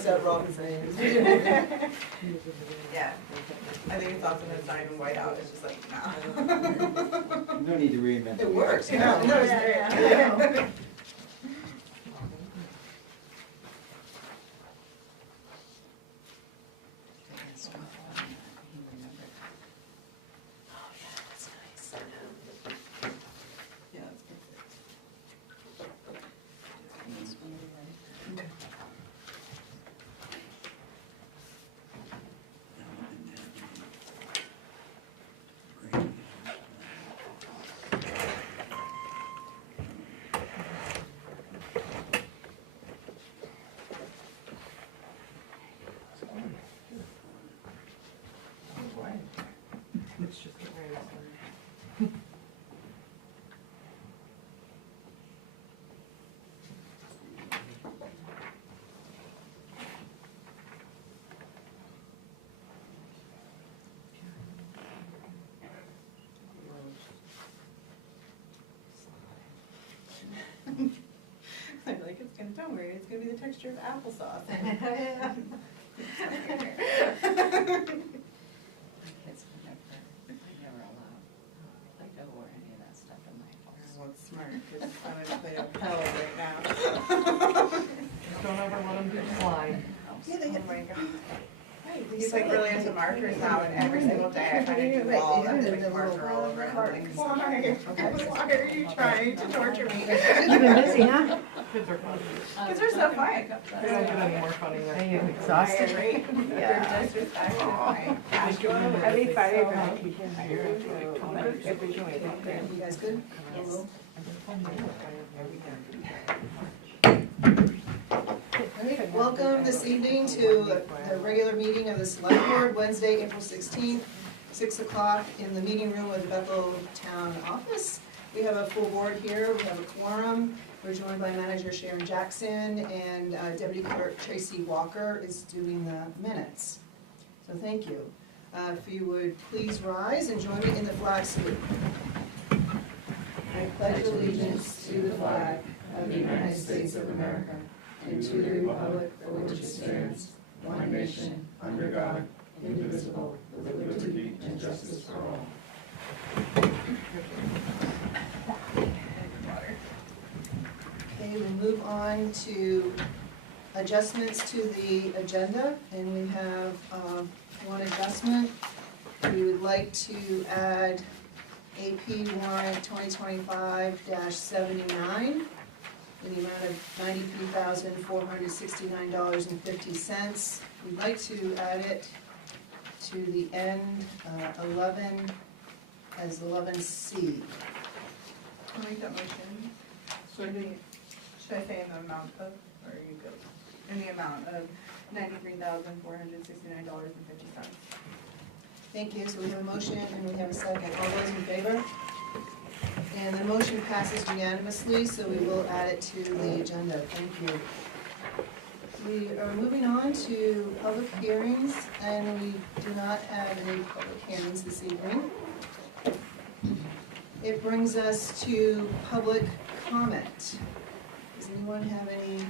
cross out Robin's name. Yeah. I think it's often it's not even white out, it's just like, nah. No need to reinvent the It wheel. works, yeah, no, it's great. Yeah. Yeah, that's perfect. It's just a very I'm like, it's gonna, don't worry, it's gonna be the texture of applesauce. Kids were never, I never allowed Play-Doh or any of that stuff in my house. Well, it's smart, because I'm gonna play a pellet right now. Don't ever let them do slide. Yeah, they get, oh my God. He's like really into markers now, and every single day I kind of do all that big marker all over it. I'm like, why? Why are you trying to torture me? You've been busy, huh? Kids are fun. Kids are so fun. They don't get any more funny than. Are you They're exhausted? great. They're disrespectful. Every Friday night, we can You guys good? Yes. All right, welcome this evening to the regular meeting of the Select Board, Wednesday, April 16th, 6 o'clock in the meeting room of the Bethel Town Office. We have a full board here, we have a quorum. We're joined by Manager Sharon Jackson, and Deputy Clerk Tracy Walker is doing the minutes. So thank you. If you would please rise and join me in the flag salute. I pledge allegiance to the flag of the United States of America and to the republic for which it stands, one nation, under God, indivisible, with liberty and justice for all. Okay, we'll move on to adjustments to the agenda, and we have one adjustment. We would like to add AP warrant 2025-79 in the amount of $93,469.50. We'd like to add it to the end 11 as 11C. I'll make that motion. Should I say in the amount of, or are you good? In the amount of $93,469.50. Thank you. So we have a motion and we have a second. All those in favor? And the motion passes unanimously, so we will add it to the agenda. Thank you. We are moving on to public hearings, and we do not have any public hearings this evening. It brings us to public comment. Does anyone have any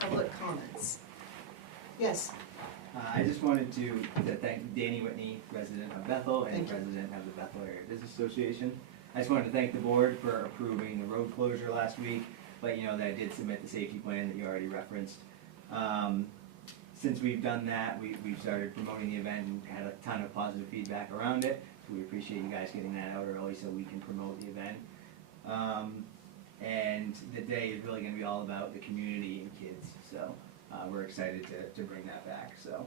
public comments? Yes? I just wanted to thank Danny Whitney, resident of Bethel and Thank you. president of the Bethel Area Business Association. I just wanted to thank the board for approving the road closure last week, let you know that I did submit the safety plan that you already referenced. Since we've done that, we've started promoting the event and had a ton of positive feedback around it. So we appreciate you guys getting that out early so we can promote the event. And the day is really gonna be all about the community and kids, so we're excited to bring that back. So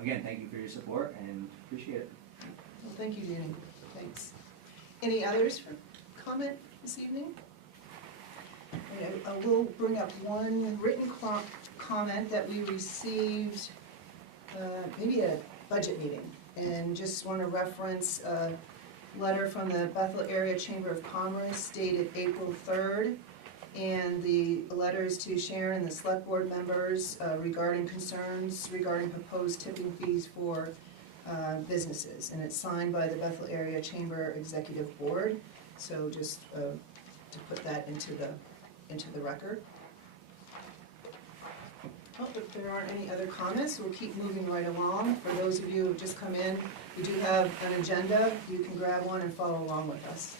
again, thank you for your support and appreciate it. Well, thank you, Danny. Thanks. Any others for comment this evening? I will bring up one written comment that we received maybe at a budget meeting, and just want to reference a letter from the Bethel Area Chamber of Commerce dated April 3rd, and the letters to Sharon and the select board members regarding concerns regarding proposed tipping fees for businesses, and it's signed by the Bethel Area Chamber Executive Board. So just to put that into the record. Well, if there aren't any other comments, we'll keep moving right along. For those of you who have just come in, we do have an agenda. You can grab one and follow along with us.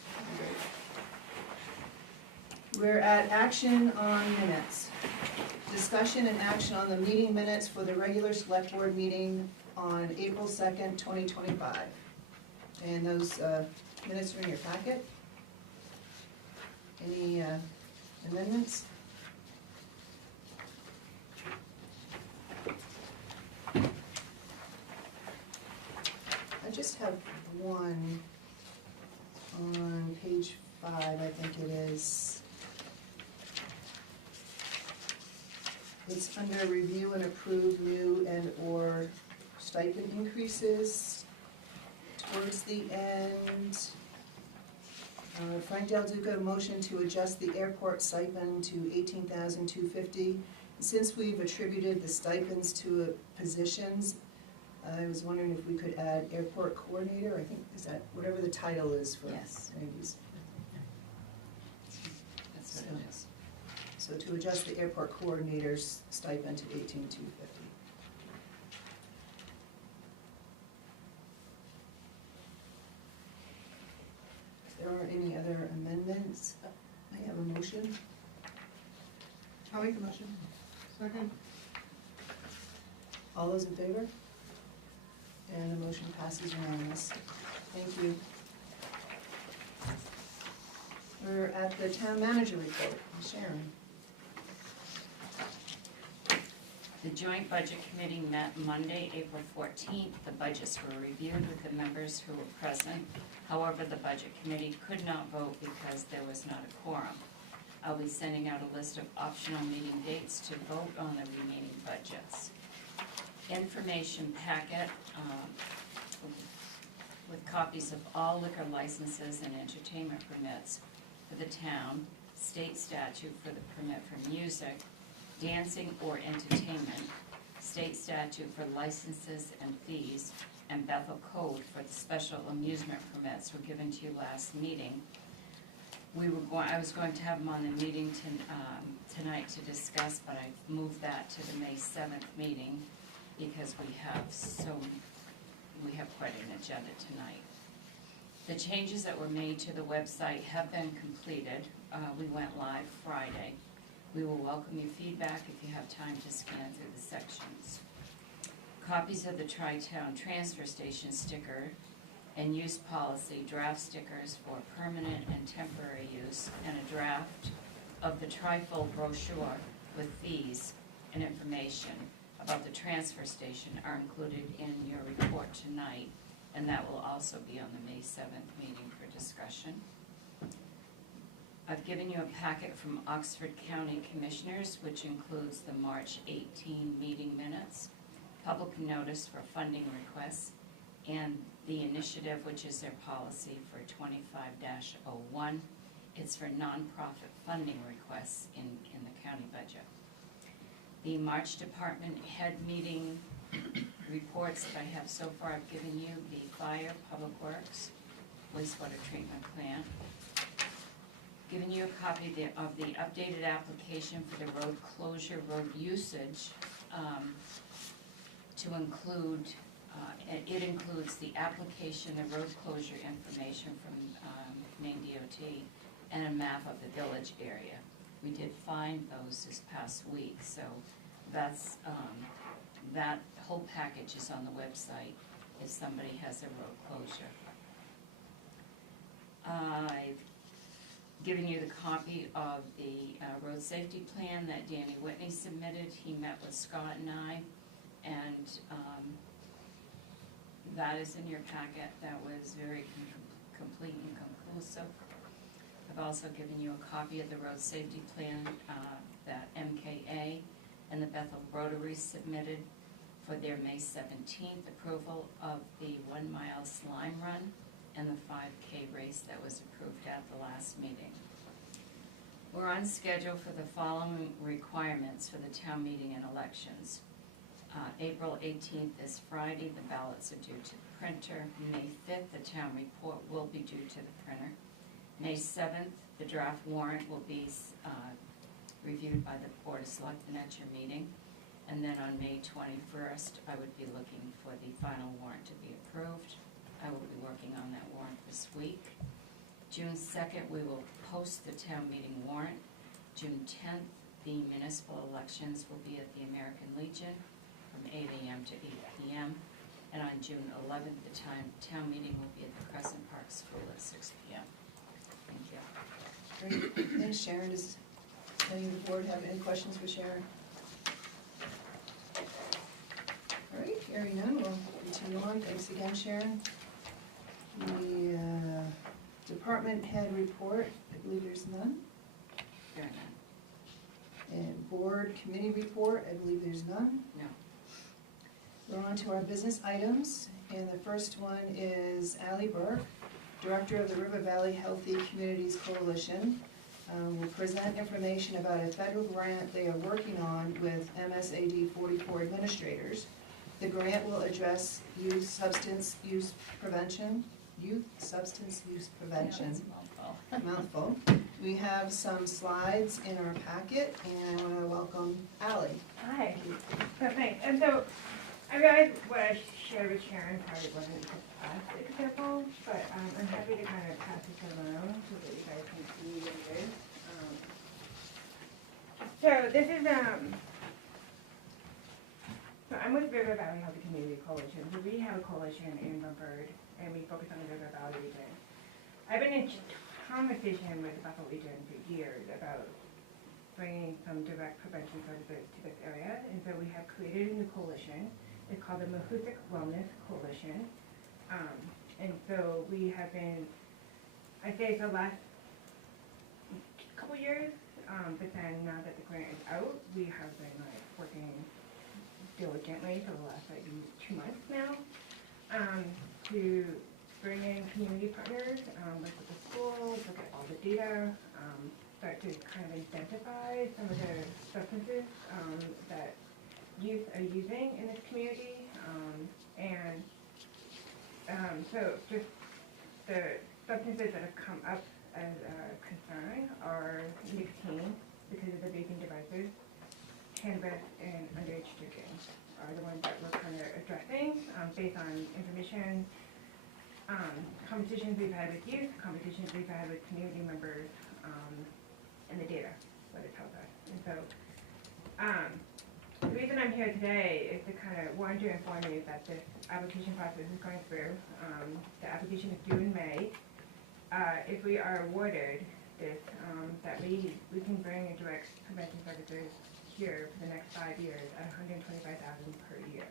We're at action on minutes. Discussion and action on the meeting minutes for the regular select board meeting on April 2nd, 2025. And those minutes are in your packet. Any amendments? I just have one on page 5, I think it is. It's under review and approve new and/or stipend increases. Towards the end, Frank Del Duca, motion to adjust the airport stipend to $18,250. Since we've attributed the stipends to positions, I was wondering if we could add airport coordinator, I think, is that whatever the title is for Yes. Randy's. That's what it is. So to adjust the airport coordinator's stipend to $18,250. If there aren't any other amendments, I have a motion. I'll make the motion. Second. All those in favor? And the motion passes unanimous. Thank you. We're at the town manager report. Sharon. The Joint Budget Committee met Monday, April 14th. The budgets were reviewed with the members who were present. However, the Budget Committee could not vote because there was not a quorum. I'll be sending out a list of optional meeting dates to vote on the remaining budgets. Information packet with copies of all liquor licenses and entertainment permits for the town, state statute for the permit for music, dancing or entertainment, state statute for licenses and fees, and Bethel Code for the special amusement permits were given to you last meeting. I was going to have them on the meeting tonight to discuss, but I moved that to the May 7th meeting because we have quite an agenda tonight. The changes that were made to the website have been completed. We went live Friday. We will welcome your feedback if you have time to scan through the sections. Copies of the Tri-Town Transfer Station sticker and use policy draft stickers for permanent and temporary use, and a draft of the trifold brochure with fees and information about the transfer station are included in your report tonight, and that will also be on the May 7th meeting for discussion. I've given you a packet from Oxford County Commissioners, which includes the March 18 meeting minutes, public notice for funding requests, and the initiative, which is their policy for 25-01. It's for nonprofit funding requests in the county budget. The March department head meeting reports that I have so far, I've given you the fire, public works, wastewater treatment plant. Given you a copy of the updated application for the road closure, road usage, to include, it includes the application, the road closure information from Maine DOT, and a map of the village area. We did find those this past week, so that's, that whole package is on the website if somebody has a road closure. I've given you the copy of the road safety plan that Danny Whitney submitted. He met with Scott and I, and that is in your packet. That was very complete and conclusive. I've also given you a copy of the road safety plan that MKA and the Bethel Rotary submitted for their May 17th approval of the 1 mile slime run and the 5K race that was approved at the last meeting. We're on schedule for the following requirements for the town meeting and elections. April 18th is Friday, the ballots are due to the printer. May 5th, the town report will be due to the printer. May 7th, the draft warrant will be reviewed by the Board of Selectmen at your meeting. And then on May 21st, I would be looking for the final warrant to be approved. I will be working on that warrant this week. June 2nd, we will post the town meeting warrant. June 10th, the municipal elections will be at the American Legion from 8 a.m. to 8 p.m. And on June 11th, the town meeting will be at the Crescent Park School at 6 p.m. Thank you. Great, thanks Sharon. Does any of the board have any questions for Sharon? All right, hearing none, we'll continue on. Thanks again, Sharon. The department head report, I believe there's none. There are none. And board committee report, I believe there's none. No. We're on to our business items, and the first one is Ally Burke, Director of the River Valley Healthy Communities Coalition, will present information about a federal grant they are working on with MSAD 44 administrators. The grant will address youth substance use prevention. Yeah, that's a mouthful. Mouthful. We have some slides in our packet, and I want to welcome Ally. Hi. So thanks. And so I realized what I shared with Sharon probably wasn't the best example, but I'm happy to kind of pass this around so that you guys can see what it is. So this is so I'm with River Valley Healthy Community Coalition. So we have a coalition in Rumford, and we focus on the River Valley region. I've been in conversation with the Buffalo region for years about bringing some direct prevention services to this area, and so we have created a new coalition. It's called the Mahoosic Wellness Coalition, and so we have been, I say for the last couple years, but then now that the grant is out, we have been like working diligently for the last like 2 months now to bring in community partners, work with the schools, look at all the data, start to kind of identify some of the substances that youth are using in this community, so just the substances that have come up as a concern are nicotine because of the vaping devices, cannabis, and underage drinking are the ones that we're kind of addressing based on information, conversations we've had with youth, conversations we've had with community members, and the data, what it tells us. And so the reason I'm here today is to kind of want to inform you that this application process is going through. The application is due in May. If we are awarded this, that we can bring a direct prevention services here for the next 5 years at $125,000 per year.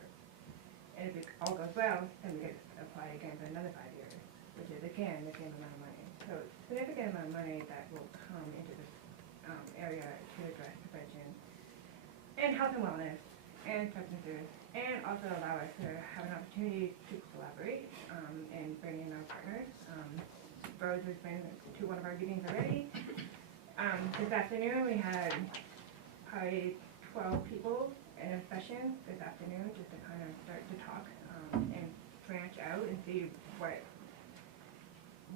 And if it all goes well, then we get to apply again for another 5 years, which is again the same amount of money. So it's a significant amount of money that will come into this area to address prevention and health and wellness and substances, and also allow us to have an opportunity to collaborate and bring in our partners. Rose has been to one of our meetings already. This afternoon we had probably 12 people in a session this afternoon just to kind of start to talk and branch out and see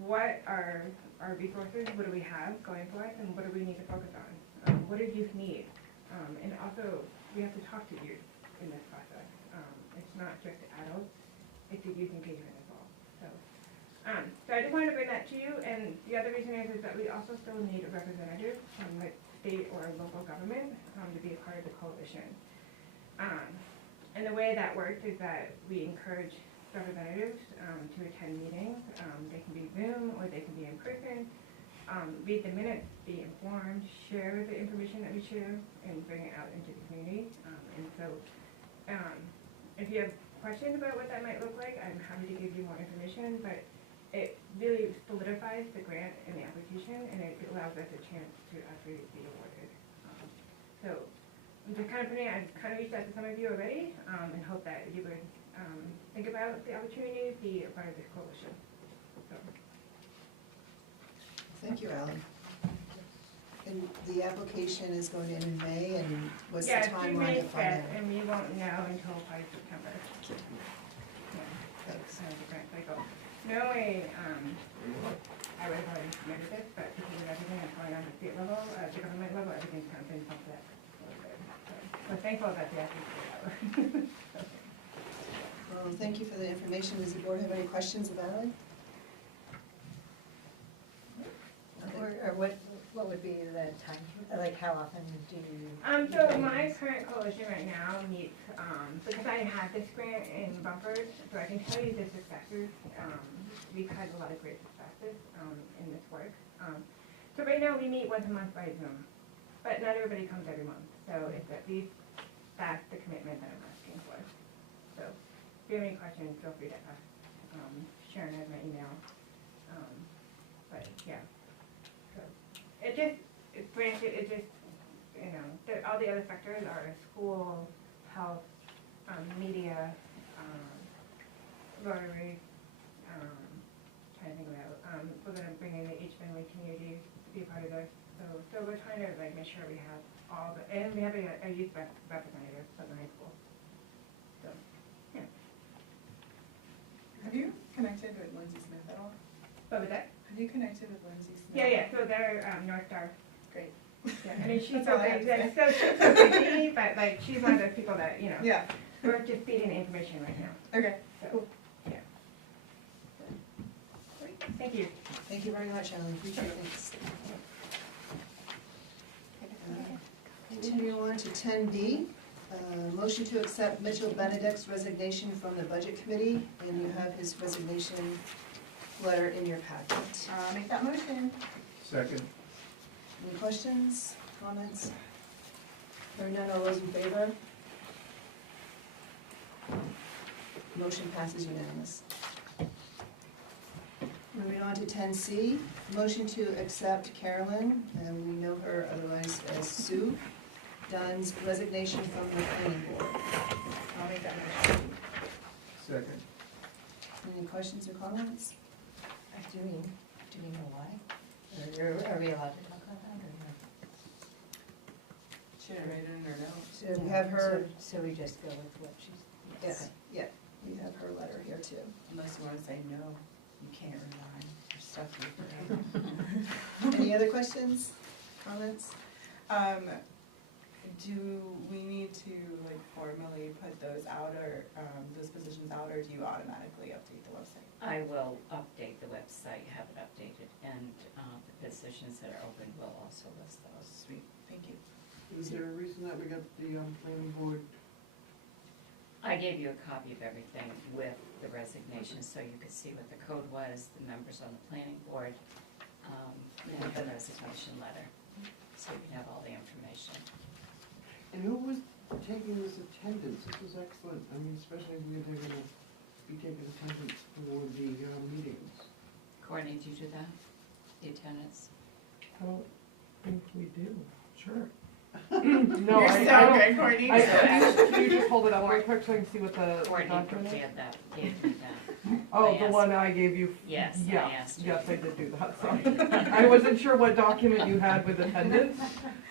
what are our resources, what do we have going for us, and what do we need to focus on? What do youth need? And also, we have to talk to youth in this process. It's not just adults, it's the youth engagement as well. So I just wanted to bring that to you, and the other reason is that we also still need a representative from the state or local government to be a part of the coalition. And the way that works is that we encourage representatives to attend meetings. They can be Zoom or they can be in person. Read the minutes, be informed, share the information that we share, and bring it out into the community. And so if you have questions about what that might look like, I'm happy to give you more information, but it really solidifies the grant and the application, and it allows us a chance to actually be awarded. So I'm just kind of I've kind of reached out to some of you already, and hope that you would think about the opportunity to be a part of this coalition. So. Thank you, Ally. And the application is going in May, and what's the Yeah, timeline to find out? and we won't know until probably September. Yeah, Thanks. kind of the grant cycle. Knowing, I would have already submitted this, but because of everything that's going on at the state level, at the government level, everything's kind of been bumped up a little bit. So so thankful that they actually figured it out. Well, thank you for the information. Does the board have any questions about it? Or what would be the time, like how often do you? So my current coalition right now meets, because I have this grant in bumpers, so I can tell you the successes. We've had a lot of great successes in this work. So right now we meet once a month by Zoom, but not everybody comes every month. So it's at least, that's the commitment that I'm asking for. So if you have any questions, feel free to ask. Sharon has my email. But yeah. So it just, granted, it just, you know, all the other sectors are school, health, media, Rotary, trying to think about, we're gonna bring in the H-family community to be a part of this. So we're trying to like make sure we have all the, and we have a youth representative from the high school. So, yeah. Have you connected with Lindsay Smith at all? What was that? Have you connected with Lindsay Smith? Yeah, so they're North Star. Great. Yeah, I mean, she's That's so all I have big, to she's so busy, but like, she's one of those people that, you know, Yeah, we're just feeding the information right now, okay. so, yeah. Great, thank you. Thank you very much, Alan. Appreciate it. Thanks. Continue on to 10B. Motion to accept Mitchell Benedict's resignation from the Budget Committee, and you have his resignation letter in your packet. Make that motion. Second. Any questions, comments? Hearing none, all those in favor? Motion passes unanimous. Moving on to 10C, motion to accept Carolyn, and we know her otherwise as Sue, Dunn's resignation from the planning board. I'll make that motion. Second. Any questions or comments? Do we know why? Are we allowed to talk about that or no? Should I write it in or no? So we have her, So we just go with what she's. yeah, we have her letter here too. Unless you want to say no, you can't resign. You're stuck with it. Any other questions, comments? Do we need to like formally put those out or those positions out, or do you automatically update the website? I will update the website, have it updated, and the positions that are open will also list those. Sweet, thank you. Is there a reason that we got the planning board? I gave you a copy of everything with the resignation, so you could see what the code was, the members on the planning board, and the resignation letter, so you can have all the information. And who was taking this attendance? This was excellent. I mean, especially if they're gonna be taking attendance for the meetings. Courtney, do you do that? The attendance? I don't think we do. Sure. No, I so don't. good, Courtney. Can you just hold it up real quick so I can see what the Courtney document is? prepared that, gave me that. Oh, I the asked one her. I gave you? Yes, I Yeah, asked her. yes, I did do that, sorry. I wasn't sure what document you had with attendance,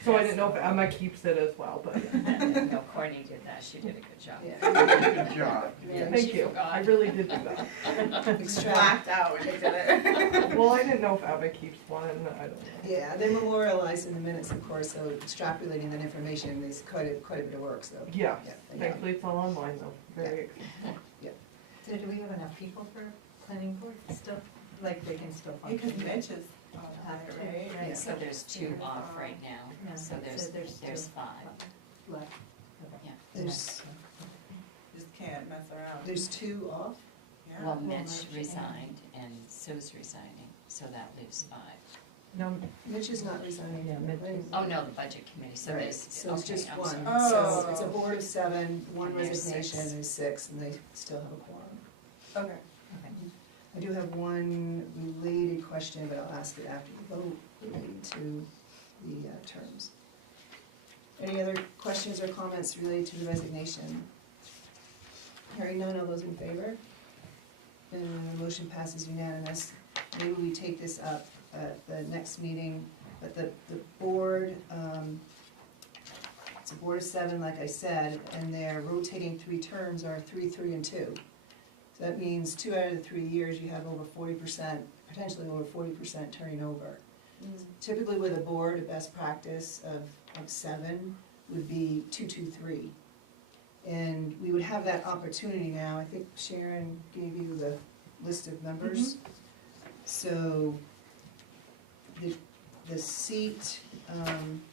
so I didn't know if Emma keeps it as well, but yeah. No, Courtney did that, she did a good job. Yeah. Good job. Yeah, Thank she you, forgot. I really did do that. Extract. Blacked out when they did it. Well, I didn't know if Emma keeps one, I don't know. Yeah, they're memorialized in the minutes, of course, so extrapolating that information is quite a bit of work, so. Yeah, Yeah. thankfully it's all online though, very, So do we have enough people for planning board still? Like they can still function? Because Mitch is on it, right? Yeah. So there's two off right now, No, so there's still five. left. Yeah. There's Just can't mess around. There's two off? Yeah. Well, Well, Mitch March, resigned and Sue's resigning, so that leaves five. no, Mitch is not resigning. Yeah, Mitch is- Oh, no, the budget committee, so Right, there's, so it's okay, just I'm one. sorry. Oh. So it's a board of 7, one And there's resignation, 6. is 6, and they still have a quorum. Okay. I do have one related question, but I'll ask it after you vote, related to the terms. Any other questions or comments related to the resignation? Hearing none, all those in favor? And the motion passes unanimous. Maybe we take this up at the next meeting, but the board, it's a board of 7, like I said, and their rotating 3 terms are 3, 3, and 2. So that means 2 out of the 3 years, you have over 40%, potentially over 40% turning over. Typically with a board, a best practice of 7 would be 223. And we would have that opportunity now. I think Sharon gave you the list of members. So the seat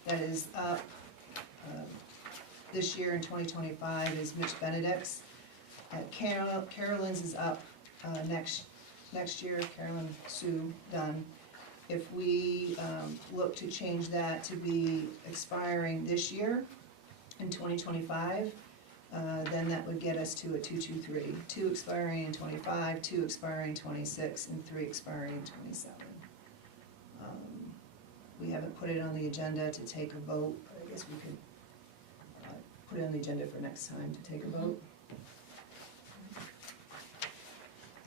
that is up this year in 2025 is Mitch Benedict's. Carolyn's is up next year, Carolyn Sue Dunn. If we look to change that to be expiring this year in 2025, then that would get us to a 223. 2 expiring in 25, 2 expiring in 26, and 3 expiring in 27. We haven't put it on the agenda to take a vote, but I guess we could put it on the agenda for next time to take a vote.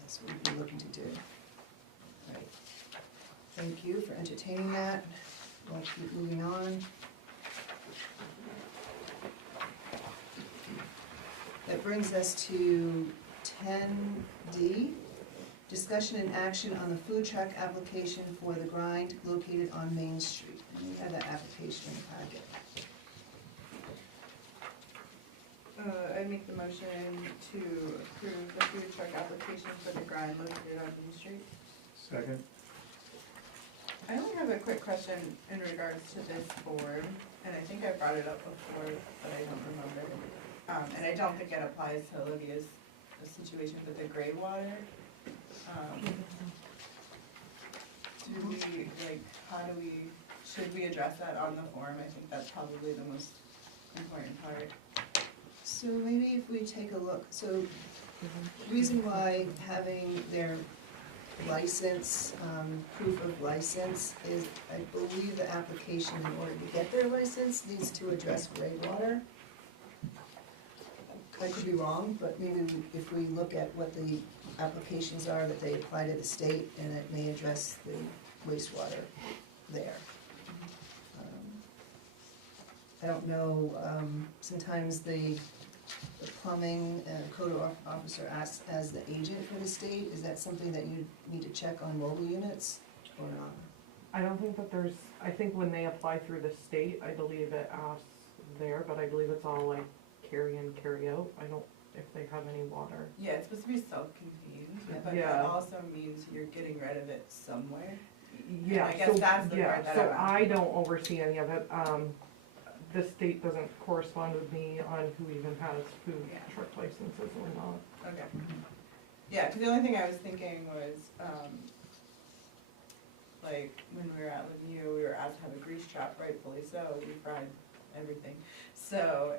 That's what we'd be looking to do. Right. Thank you for entertaining that. We'll keep moving on. That brings us to 10D, discussion and action on the food truck application for the grind located on Main Street. And we have that application in the packet. I make the motion to approve the food truck application for the grind located on Main Street. Second. I only have a quick question in regards to this form, and I think I brought it up before, but I don't remember. And I don't think it applies to Olivia's situation with the gray water. Do we, should we address that on the form? I think that's probably the most important part. So maybe if we take a look, so the reason why having their license, proof of license is, I believe the application in order to get their license needs to address gray water. I could be wrong, but maybe if we look at what the applications are that they apply to the state, and it may address the wastewater there. I don't know, sometimes the plumbing code officer acts as the agent for the state. Is that something that you need to check on mobile units or not? I don't think that there's, I think when they apply through the state, I believe it asks there, but I believe it's all like carry in, carry out. I don't, if they have any water. Yeah, it's supposed to be self-contained, but Yeah. that also means you're getting rid of it somewhere. Yeah, I guess so, that's the yeah, part that so I'm I asking. don't oversee any of it. The state doesn't correspond with me on who even has food Yeah. truck licenses or not. Okay. Yeah, 'cause the only thing I was thinking was, like, when we were out with you, we were asked to have a grease trap, rightfully so, we fried everything. So,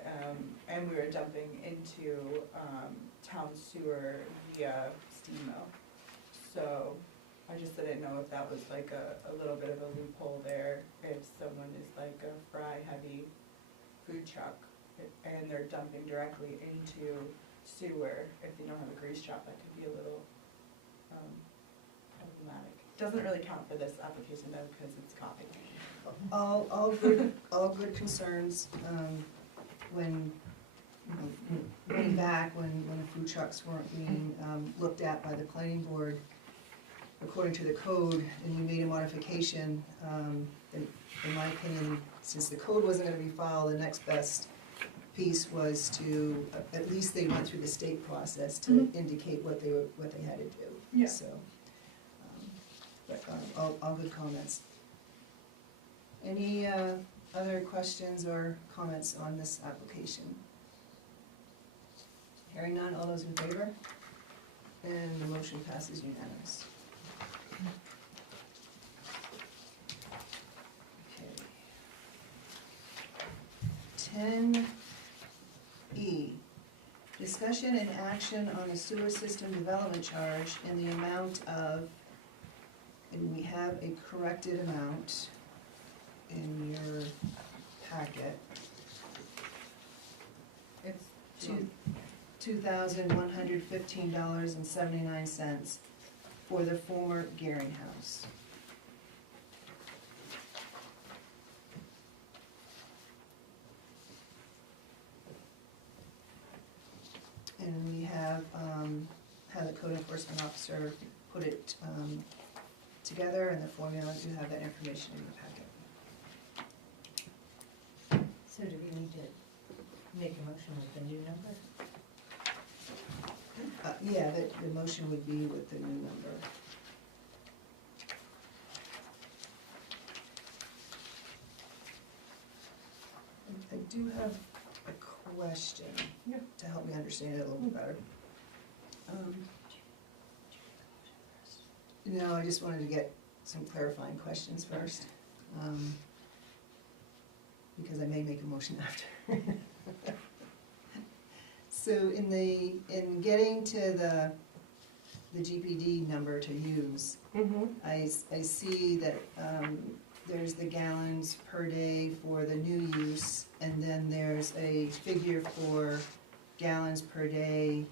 and we were dumping into, town sewer via steam mill. So, I just didn't know if that was like a little bit of a loophole there, if someone is like a fry heavy food truck, and they're dumping directly into sewer, if they don't have a grease trap, that could be a little, problematic. Doesn't really count for this application though, because it's coffee. All good concerns, when, way back when the food trucks weren't being, looked at by the planning board according to the code, and you made a modification, in my opinion, since the code wasn't gonna be filed, the next best piece was to, at least they went through the state process to indicate what they had to do. Yeah. So, but, all good comments. Any other questions or comments on this application? Hearing none, all those in favor? And the motion passes unanimous. Okay. 10E, discussion and action on the sewer system development charge in the amount of, and we have a corrected amount in your packet. It's $2,115.79 for the former Gearing House. And we have had the code enforcement officer put it together, and the formula, you have that information in the packet. So So do we need to make a motion with the new number? Yeah, the motion would be with the new number. I do have a question Yeah. to help me understand it a little bit better. No, I just wanted to get some clarifying questions first, because I may make a motion after. So in getting to the GPD number to use, Mm-hmm. I see that there's the gallons per day for the new use, and then there's a figure for gallons per day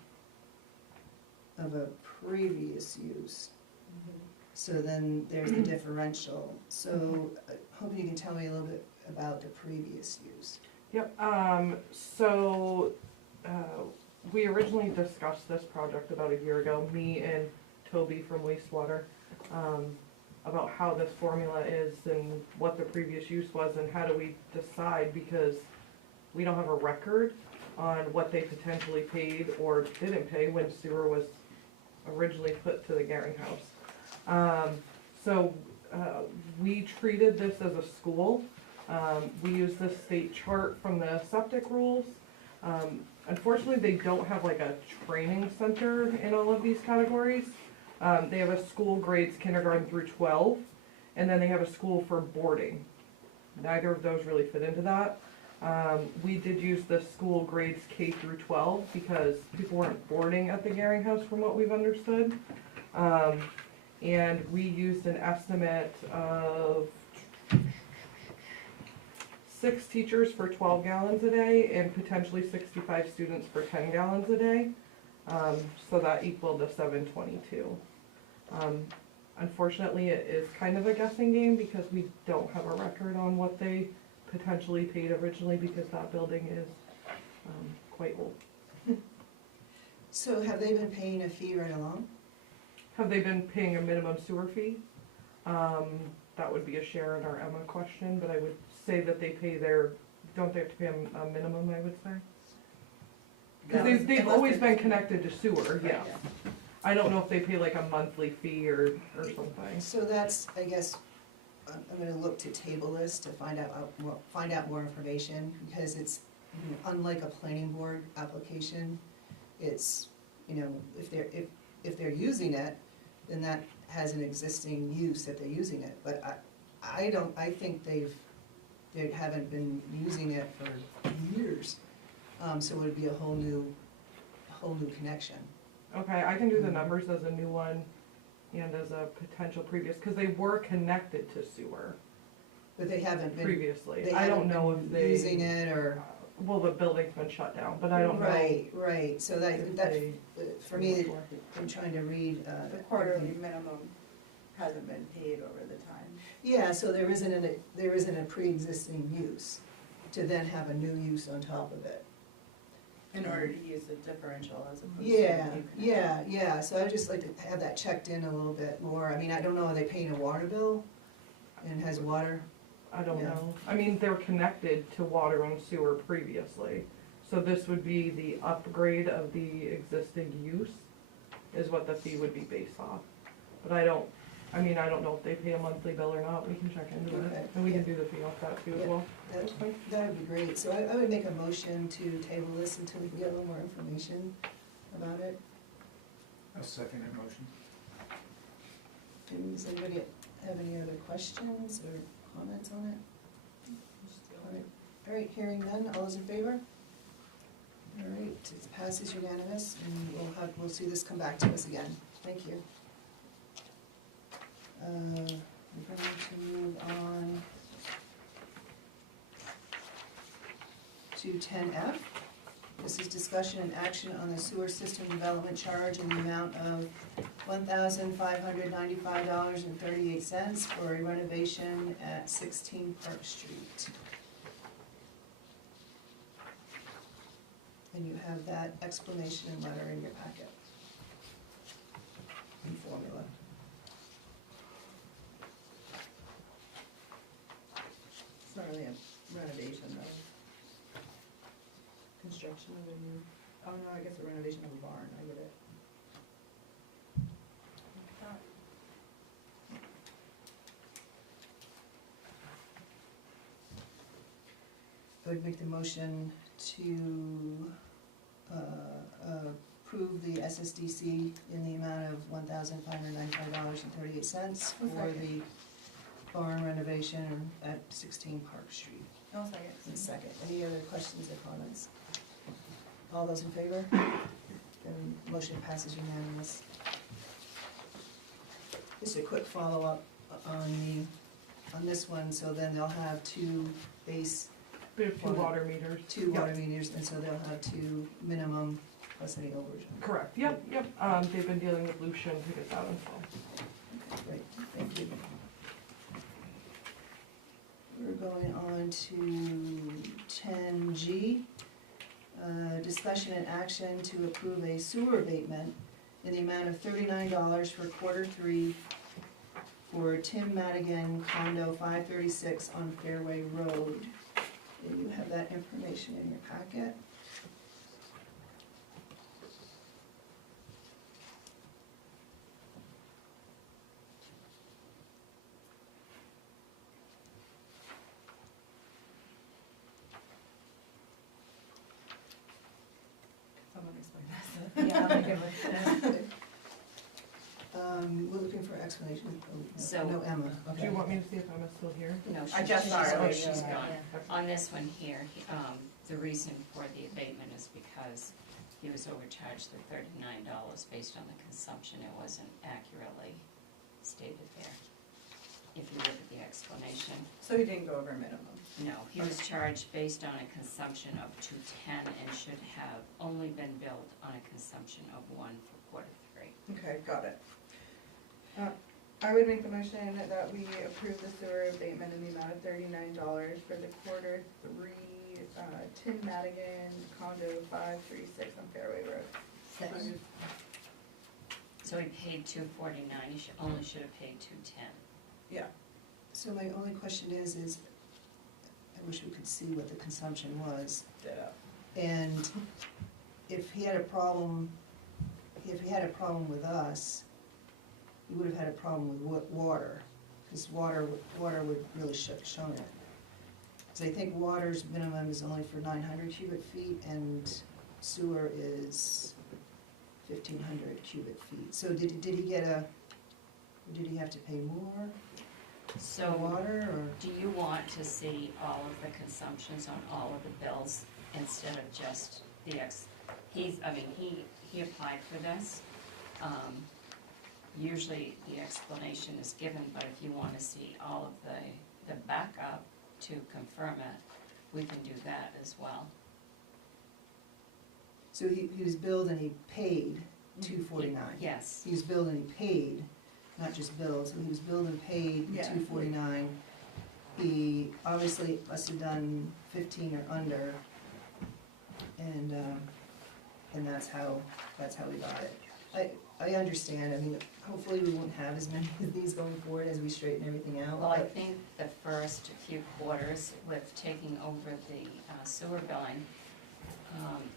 of a previous use. So then there's the differential. So hoping you can tell me a little bit about the previous use. Yep, so, we originally discussed this project about a year ago, me and Toby from wastewater, about how this formula is and what the previous use was and how do we decide, because we don't have a record on what they potentially paid or didn't pay when sewer was originally put to the Garing House. We treated this as a school. We use the state chart from the septic rules. Unfortunately, they don't have like a training center in all of these categories. They have a school grades kindergarten through 12, and then they have a school for boarding. Neither of those really fit into that. We did use the school grades K through 12 because people weren't boarding at the Garing House from what we've understood. And we used an estimate of 6 teachers for 12 gallons a day and potentially 65 students for 10 gallons a day. So that equaled to 722. Unfortunately, it is kind of a guessing game because we don't have a record on what they potentially paid originally, because that building is quite old. So have they been paying a fee right along? Have they been paying a minimum sewer fee? That would be a Sharon or Emma question, but I would say that they pay don't they have to pay a minimum, I would say? Because they've always been connected to sewer, yeah. I don't know if they pay like a monthly fee or something. So that's, I guess, I'm gonna look to table this to find out more information, because it's, unlike a planning board application, it's, if they're using it, then that has an existing use that they're using it, but I think they haven't been using it for years, so it would be a whole new connection. Okay, I can do the numbers as a new one and as a potential previous, because they were connected to sewer But they haven't been, previously. they I don't haven't know been if they. using it, or, Well, the building's been shut down, but I don't know. right, so if that, they- for me, I'm trying to read, The quarterly minimum hasn't been paid over the time. yeah, so there isn't a pre-existing use to then have a new use on top of it. In order to use the differential as opposed to. the Yeah, new yeah, so I'd just like to have that checked in a little bit more. I mean, I don't know, are they paying a water bill? And has water, I don't Yeah. know. I mean, they're connected to water and sewer previously. So this would be the upgrade of the existing use is what the fee would be based off. But I don't know if they pay a monthly bill or not. We can check into Okay. it. And we can do the fee off that too as Yeah. well. that would be great. So I would make a motion to table this until we can get a little more information about it. I'll second that motion. And does anybody have any other questions or comments on it? All right, hearing none, all those in favor? All right, it passes unanimous, and we'll see this come back to us again. Thank you. We're going to move on to 10F. This is discussion and action on the sewer system development charge in the amount of $1,595.38 for a renovation at 16 Park Street. And you have that explanation and letter in your packet. And formula. It's not really a renovation though. renovation of a new, oh no, I guess a renovation of a barn, I get it. I would make the motion to approve the SSDC in the amount of $1,595.38 for the barn renovation at 16 Park Street. No second. And second, any other questions or comments? All those in favor? Then motion passes unanimous. Just a quick follow-up on this one, so then they'll have two base, We have two water meters. two Yep. water meters, and so they'll have two minimum plus any overage. Correct, yep. They've been dealing with Lucian to get that installed. Okay, great, thank you. We're going on to 10G. Discussion and action to approve a sewer abatement in the amount of $39 for Q3 for Tim Madigan condo 536 on Fairway Road. And you have that information in your packet. Someone explain that. Yeah, I'll make it with, We're looking for explanation. Oh, So- no, Emma, Do okay. you want me to see if Emma's still here? No, I just saw her. oh, she's gone. yeah. On this one here, the reason for the abatement is because he was overcharged the $39 based on the consumption. It wasn't accurately stated there. If you look at the explanation, So he didn't go over minimum. no, he was charged based on a consumption of 210 and should have only been billed on a consumption of 1 for Q3. Okay, got it. I would make the motion that we approve the sewer abatement in the amount of $39 for the Q3, Tim Madigan condo 536 on Fairway Road. second. So he paid $249, he only should have paid $210. Yeah, So my only question is I wish we could see what the consumption was. ditto. And if he had a problem with us, he would have had a problem with water, because water would really shown it. Because I think water's minimum is only for 900 cubic feet, and sewer is 1,500 cubic feet. So did he have to pay more for So water, or? do you want to see all of the consumptions on all of the bills instead of just the he applied for this. Usually the explanation is given, but if you want to see all of the backup to confirm it, we can do that as well. So he was billed and he paid $249. Yes, He was billed and he paid, not just billed, so he was billed and paid Yeah. $249. He obviously must have done 15 or under, and that's how we got it. I understand, I mean, hopefully we won't have as many of these going forward as we straighten everything out. well, I but- think the first few quarters with taking over the sewer billing,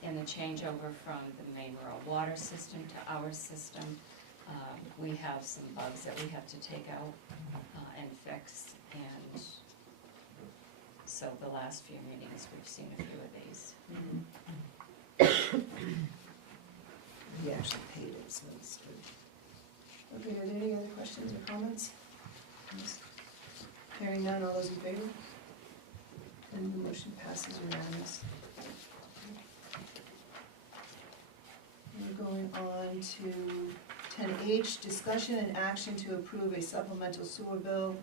and the changeover from the main rural water system to our system, we have some bugs that we have to take out and fix, and so the last few meetings, we've seen a few of these. He actually paid it, so it's good. Okay, are there any other questions or comments? Yes. Hearing none, all those in favor? And the motion passes unanimous. We're going on to 10H, discussion and action to approve a supplemental sewer bill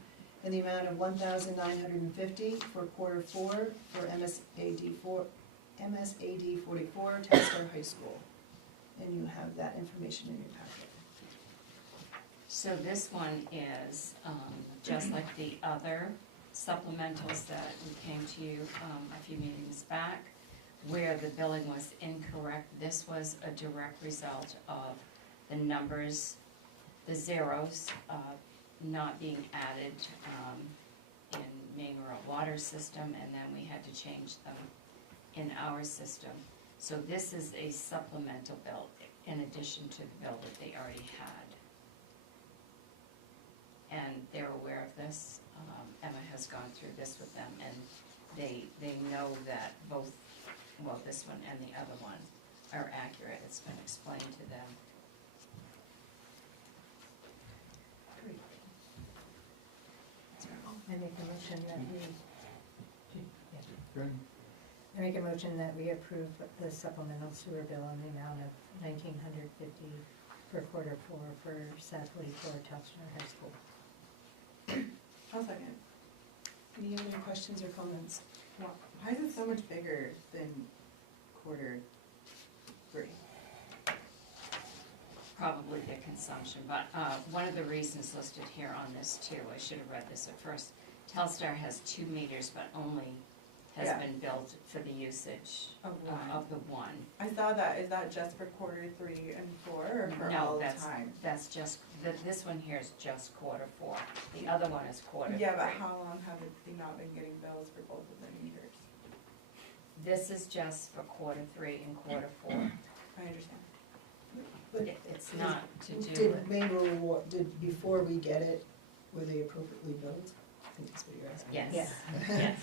in the amount of $1,950 for Q4 for MSAD 44, Tasker High School. And you have that information in your packet. So this one is just like the other supplementals that we came to you a few meetings back, where the billing was incorrect. This was a direct result of the numbers, the zeros not being added in main rural water system, and then we had to change them in our system. So this is a supplemental bill in addition to the bill that they already had. And they're aware of this. Emma has gone through this with them, and they know that both, well, this one and the other one are accurate. It's been explained to them. Great. I make a motion that we, Good. I make a motion that we approve the supplemental sewer bill in the amount of $1,950 for quarter four for SAT 44 Telstra High School. I'll second. Any other questions or comments? Why is it so much bigger than quarter three? Probably the consumption, but one of the reasons listed here on this too, I should have read this at first. Telstar has 2 meters, but only has Yeah. been built for the usage Of one. of the one. I saw that, is that just for quarter 3 and 4, or for all No, time? that's just, this one here is just quarter four. The other one is quarter Yeah, but three. how long have they not been getting bills for both of their meters? This is just for quarter three and quarter four. I understand. But It's not to do did with, Mabel, before we get it, were they appropriately billed? I think that's what you're asking. yes, Yeah. yes.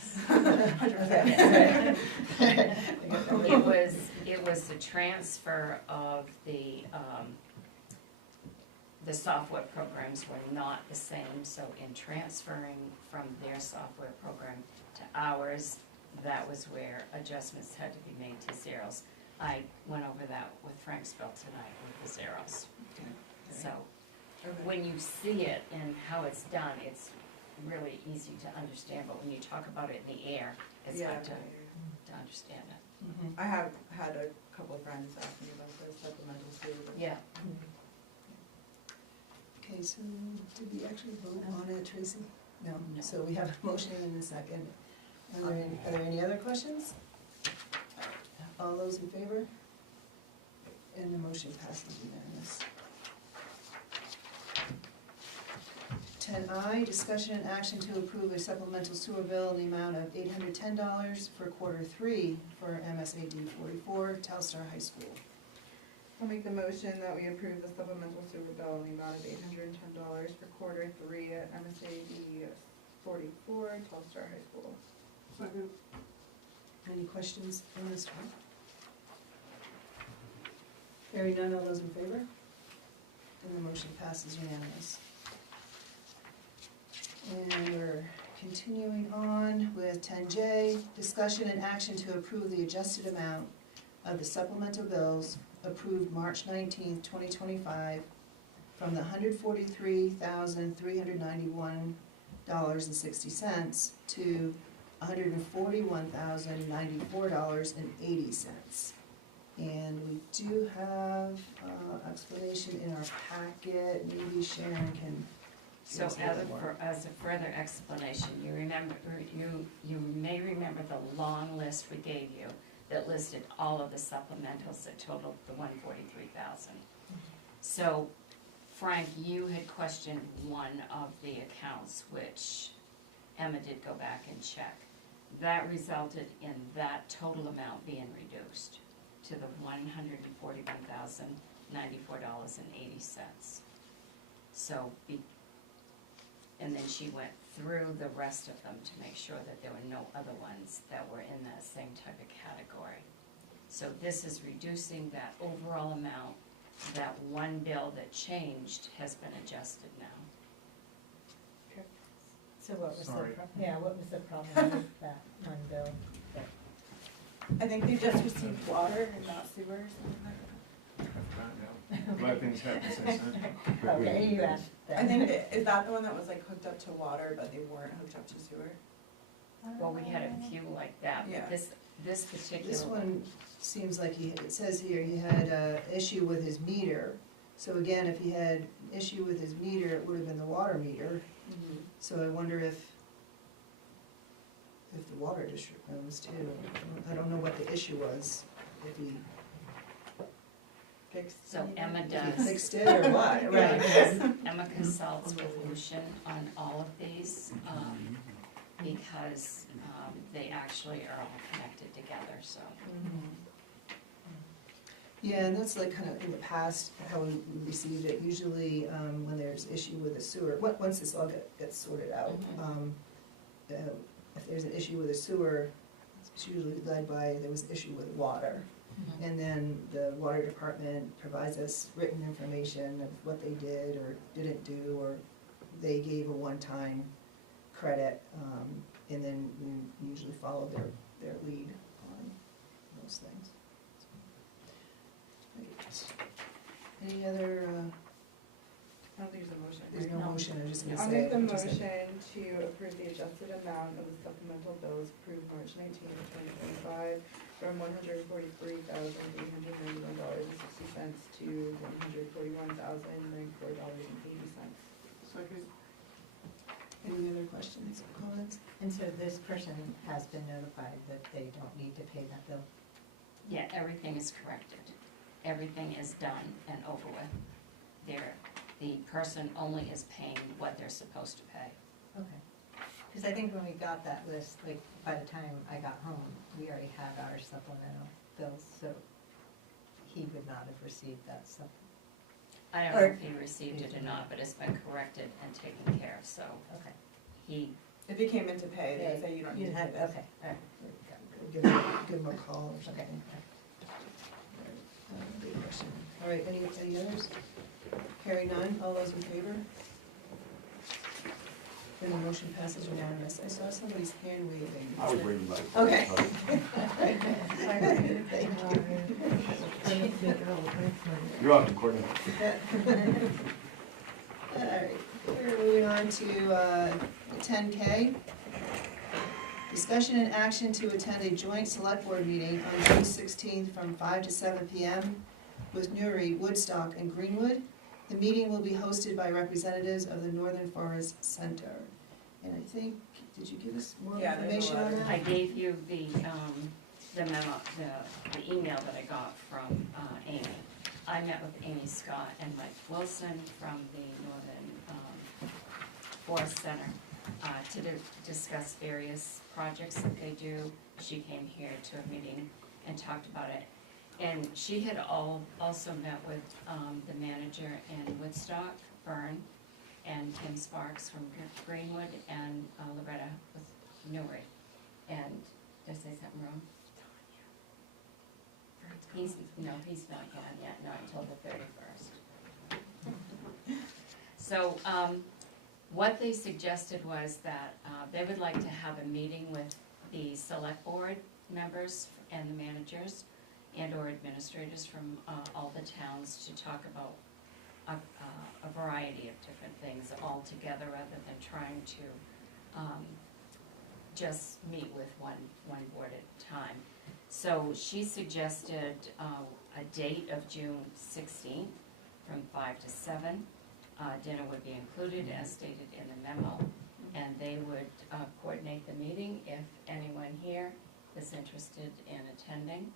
It was the transfer of the software programs were not the same, so in transferring from their software program to ours, that was where adjustments had to be made to zeros. I went over that with Frank's bill tonight with the zeros. So, Okay. when you see it and how it's done, it's really easy to understand, but when you talk about it in the air, it's Yeah, hard to understand it. Mhm. I have had a couple of friends ask me about the supplemental too. but- Yeah. Okay, so did we actually vote on it, Tracy? No, No. so we have a motion in a second. Are there any other questions? All those in favor? And the motion passes unanimous. 10I, discussion and action to approve a supplemental sewer bill in the amount of $810 for quarter three for MSAD 44 Telstar High School. I'll make the motion that we approve the supplemental sewer bill in the amount of $810 for quarter 3 at MSAD 44, Telstar High School. Second. Any questions on this one? Hearing none, all those in favor? And the motion passes unanimous. And we're continuing on with 10J, discussion and action to approve the adjusted amount of the supplemental bills approved March 19th, 2025 from the $143,391.60 to $141,094.80. And we do have explanation in our packet, maybe Sharon can. So give us a little more. as a further explanation, you may remember the long list we gave you that listed all of the supplementals that totaled the 143,000. So Frank, you had questioned one of the accounts, which Emma did go back and check. That resulted in that total amount being reduced to the $141,094.80. So, and then she went through the rest of them to make sure that there were no other ones that were in that same type of category. So this is reducing that overall amount. That one bill that changed has been adjusted now. So what was the, Sorry. what was the problem with that one bill? I think they just received water and not sewer or something like I forgot now. A lot of things happen since then. Okay, you asked that. that. I think, is that the one that was like hooked up to water, but they weren't hooked up to sewer? Well, we had a few like that, Yeah. but this particular. This one seems like it says here he had an issue with his meter. So again, if he had issue with his meter, it would have been the water meter. So I wonder if the water district knows too. I don't know what the issue was, if he Fixed. So Emma if he does. fixed it or what, right? Emma consults with Lucian on all of these, because they actually are all connected together, so. Yeah, and that's like kind of in the past, how we received it. Usually, when there's issue with the sewer, once this all gets sorted out, if there's an issue with the sewer, it's usually led by, there was an issue with water. And then the water department provides us written information of what they did or didn't do, or they gave a one-time credit, and then we usually follow their lead on those things. Right. Any other, I don't think there's a motion. there's right? no motion, I'm just gonna I'll say. make the just say- motion to approve the adjusted amount of the supplemental bills approved March 19th, 2025 from $143,891.60 to $141,094.80. Second. Any other questions, comments? And so this person has been notified that they don't need to pay that bill? Yeah, everything is corrected. Everything is done and over with. The person only is paying what they're supposed to pay. Okay. Because I think when we got that list, like, by the time I got home, we already had our supplemental bills, so he would not have received that supplement. I don't know if he received it or not, but it's been corrected and taken care of, so Okay. he, If he came in to pay, they would say you don't need You to had, pay this. okay, all right. Give them a call or something. Good question. All right, any others? Hearing none, all those in favor? Then the motion passes unanimous. I saw somebody's hand waving. I was reading about it. Okay. Thank you. You're welcome, Courtney. All right, we're moving on to 10K. Discussion and action to attend a joint select board meeting on June 16th from 5 to 7 p.m. with Newry, Woodstock, and Greenwood. The meeting will be hosted by representatives of the Northern Forest Center. And I think, did you give us more Yeah, there's a information on letter. that? I gave you the memo, the email that I got from Amy. I met with Amy Scott and Mike Wilson from the Northern Forest Center to discuss various projects that they do. She came here to a meeting and talked about it. And she had also met with the manager in Woodstock, Byrne, and Tim Sparks from Greenwood, and Loretta with Newry. And, did I say something wrong? He's not gone yet, not until the 31st. So, what they suggested was that they would like to have a meeting with the select board members and the managers and/or administrators from all the towns to talk about a variety of different things all together rather than trying to just meet with one board at a time. So she suggested a date of June 16th from 5 to 7. Dinner would be included as stated in the memo, and they would coordinate the meeting if anyone here is interested in attending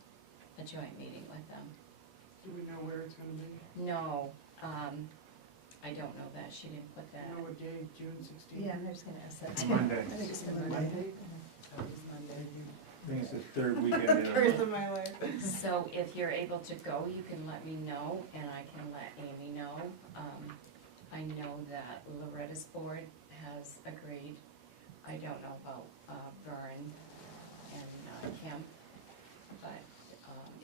a joint meeting with them. Do we know where it's gonna be? No, I don't know that, she didn't put Do that. you know what day, June 16th? Yeah, I was gonna ask that. Monday. I think it's Monday. Monday? I think it's the third weekend in First of my life. So if you're able to go, you can let me know, and I can let Amy know. I know that Loretta's board has agreed. I don't know about Vern and Kim, but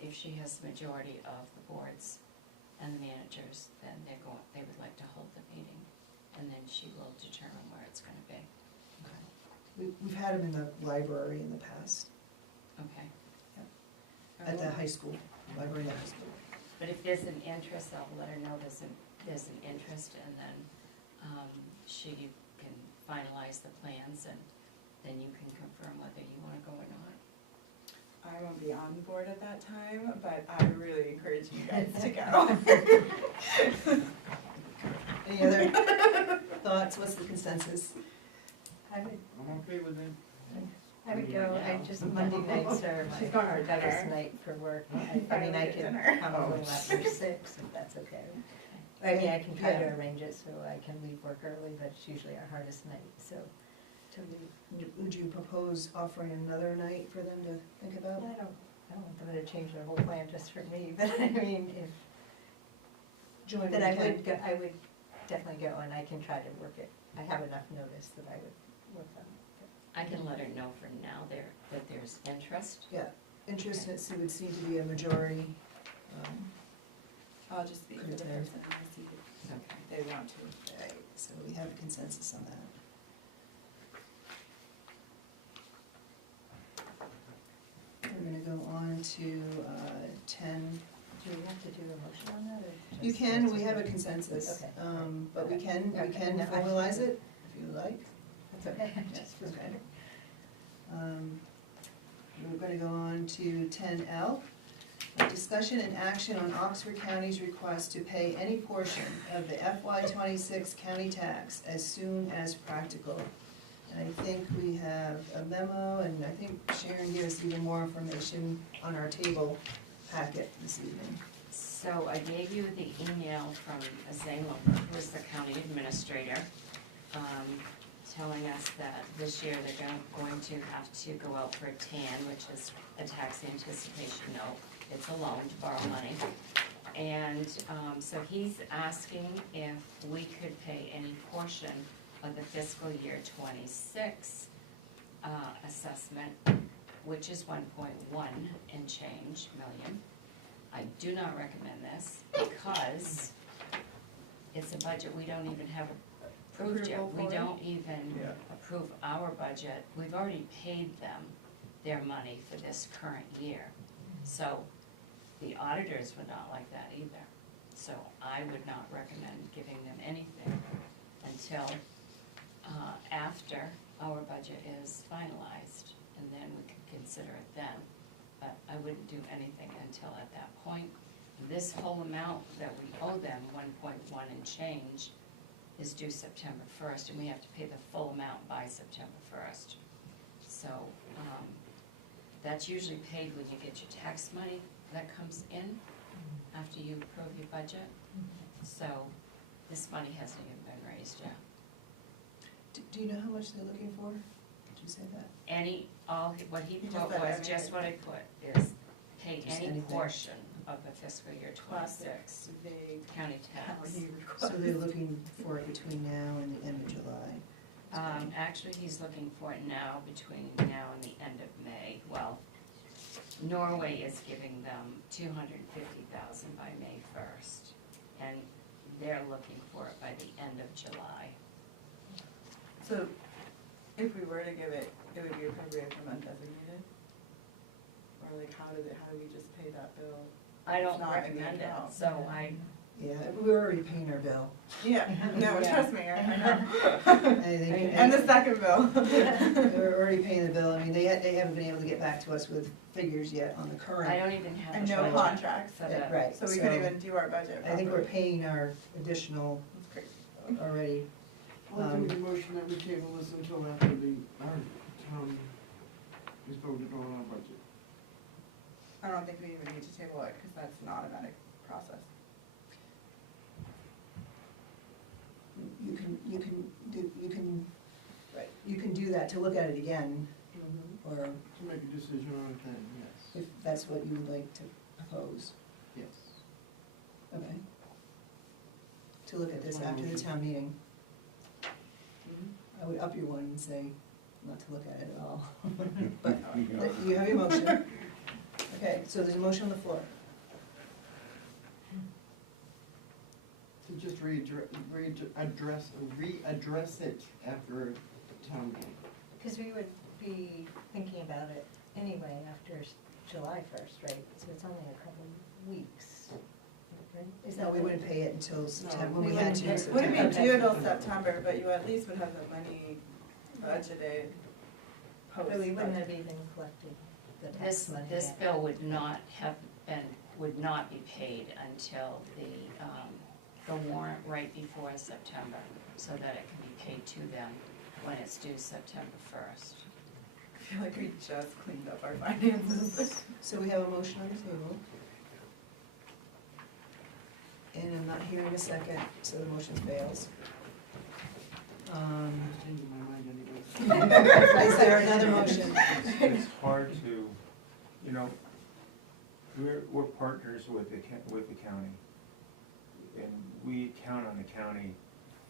if she has the majority of the boards and the managers, then they would like to hold the meeting, and then she will determine where it's gonna be. We've had them in the library in the past, Okay. at the high school, library at the high school. But if there's an interest, I'll let her know there's an interest, and then she can finalize the plans, and then you can confirm whether you wanna go or not. I won't be on board at that time, but I really encourage you guys to go. Any other thoughts? What's the consensus? I would, I'm okay with it. I would go, Monday nights are She's my going to hardest dinner. night for work. I mean, Finally I get can dinner. come a little after 6, if that's okay. I mean, I can try to arrange it so I can leave work early, but it's usually our hardest night, so to leave. Would you propose offering another night for them to think about? I don't I don't want them to change their whole plan just for me, but I mean, if, Join that when I you can. would, I would definitely go, and I can try to work it. I have enough notice that I would work on it. I can let her know for now that there's interest. Yeah, interest, it would seem to be a majority. I'll just speak for the Pretty person and see if they want to. Right, so we have consensus on that. We're gonna go on to 10. Do we have to do a motion on that, or? You just- can, we have a consensus, Okay. but we can Okay. No, I- formalize it if you like. That's okay. Yes, Just was okay. wondering. We're gonna go on to 10L. Discussion and action on Oxford County's request to pay any portion of the FY26 county tax as soon as practical. And I think we have a memo, and I think Sharon gave us even more information on our table packet this evening. So I gave you the email from Zane Lumber, who is the county administrator, telling us that this year they're going to have to go out for a TAN, which is a tax anticipation note. It's a loan to borrow money. And so he's asking if we could pay any portion of the fiscal year '26 assessment, which is 1.1 and change million. I do not recommend this because it's a budget we don't even have approved yet. Approval We for it? don't even Yeah. approve our budget. We've already paid them their money for this current year. So the auditors would not like that either. So I would not recommend giving them anything until after our budget is finalized, and then we could consider it then. But I wouldn't do anything until at that point. This whole amount that we owe them, 1.1 and change, is due September 1st, and we have to pay the full amount by September 1st. So, that's usually paid when you get your tax money that comes in after you approve your budget. So, this money hasn't even been raised yet. Do you know how much they're looking for? Did you say that? What he He just put said was, everything. just what I put, is pay Just any anything. portion of the fiscal year Classic, '26 vague county tax. county So request. they're looking for it between now and the end of July. Actually, he's looking for it now, between now and the end of May. Well, Norway is giving them 250,000 by May 1st, and they're looking for it by the end of July. So if we were to give it, it would be appropriate from undesignated? Or like how do we just pay that bill? I don't It's not in the recommend it, account. so I, Yeah, we're already paying our bill. Yeah, no, Yeah. trust me, I know. I think- And the second bill. We're already paying the bill. I mean, they haven't been able to get back to us with figures yet on the current. I don't even have And the no budget contracts. for the. Right. So we couldn't even do our budget I think we're properly. paying our additional That's crazy. already. I'll do the motion that we table this until after our town is voted on our budget. I don't think we even need to table it, because that's an automatic process. You can do that to look at it again, or To make a decision on it then, yes. if that's what you would like to propose. Yes. Okay. To look at this after the town meeting. I would up your one and say not to look at it at all. But you have your motion. Okay, so there's a motion on the floor. To just readdress it after the town meeting. Because we would be thinking about it anyway after July 1st, right? So it's only a couple of weeks, right? Is No, that we right? wouldn't pay it until September, we when we had to in wouldn't. Wouldn't be September. due until September, but you at least would have the money budgeted post. But we wouldn't have budget. even collected the tax This, money this yet. bill would not have been, would not be paid until the warrant right before September, so that it can be paid to them when it's due September 1st. I feel like we just cleaned up our finances. So we have a motion on the table. And I'm not hearing a second, so the motion fails. I'm changing my mind anyway. Is there another motion? It's hard to, you know, we're partners with the county. And we count on the county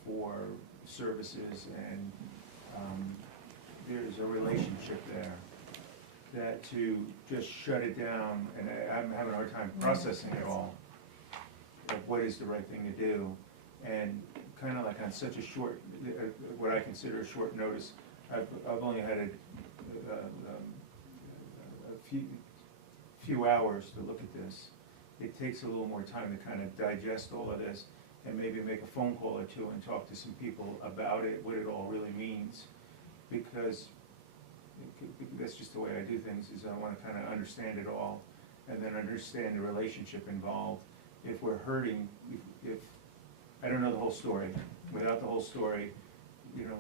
for services, and there's a relationship there. That to just shut it down, and I'm having a hard time processing it all, of what is the right thing to do. And kind of like on such a short, what I consider a short notice, I've only had a few hours to look at this. It takes a little more time to kind of digest all of this, and maybe make a phone call or two and talk to some people about it, what it all really means. Because that's just the way I do things, is I want to kind of understand it all, and then understand the relationship involved. If we're hurting, if I don't know the whole story, without the whole story, you know.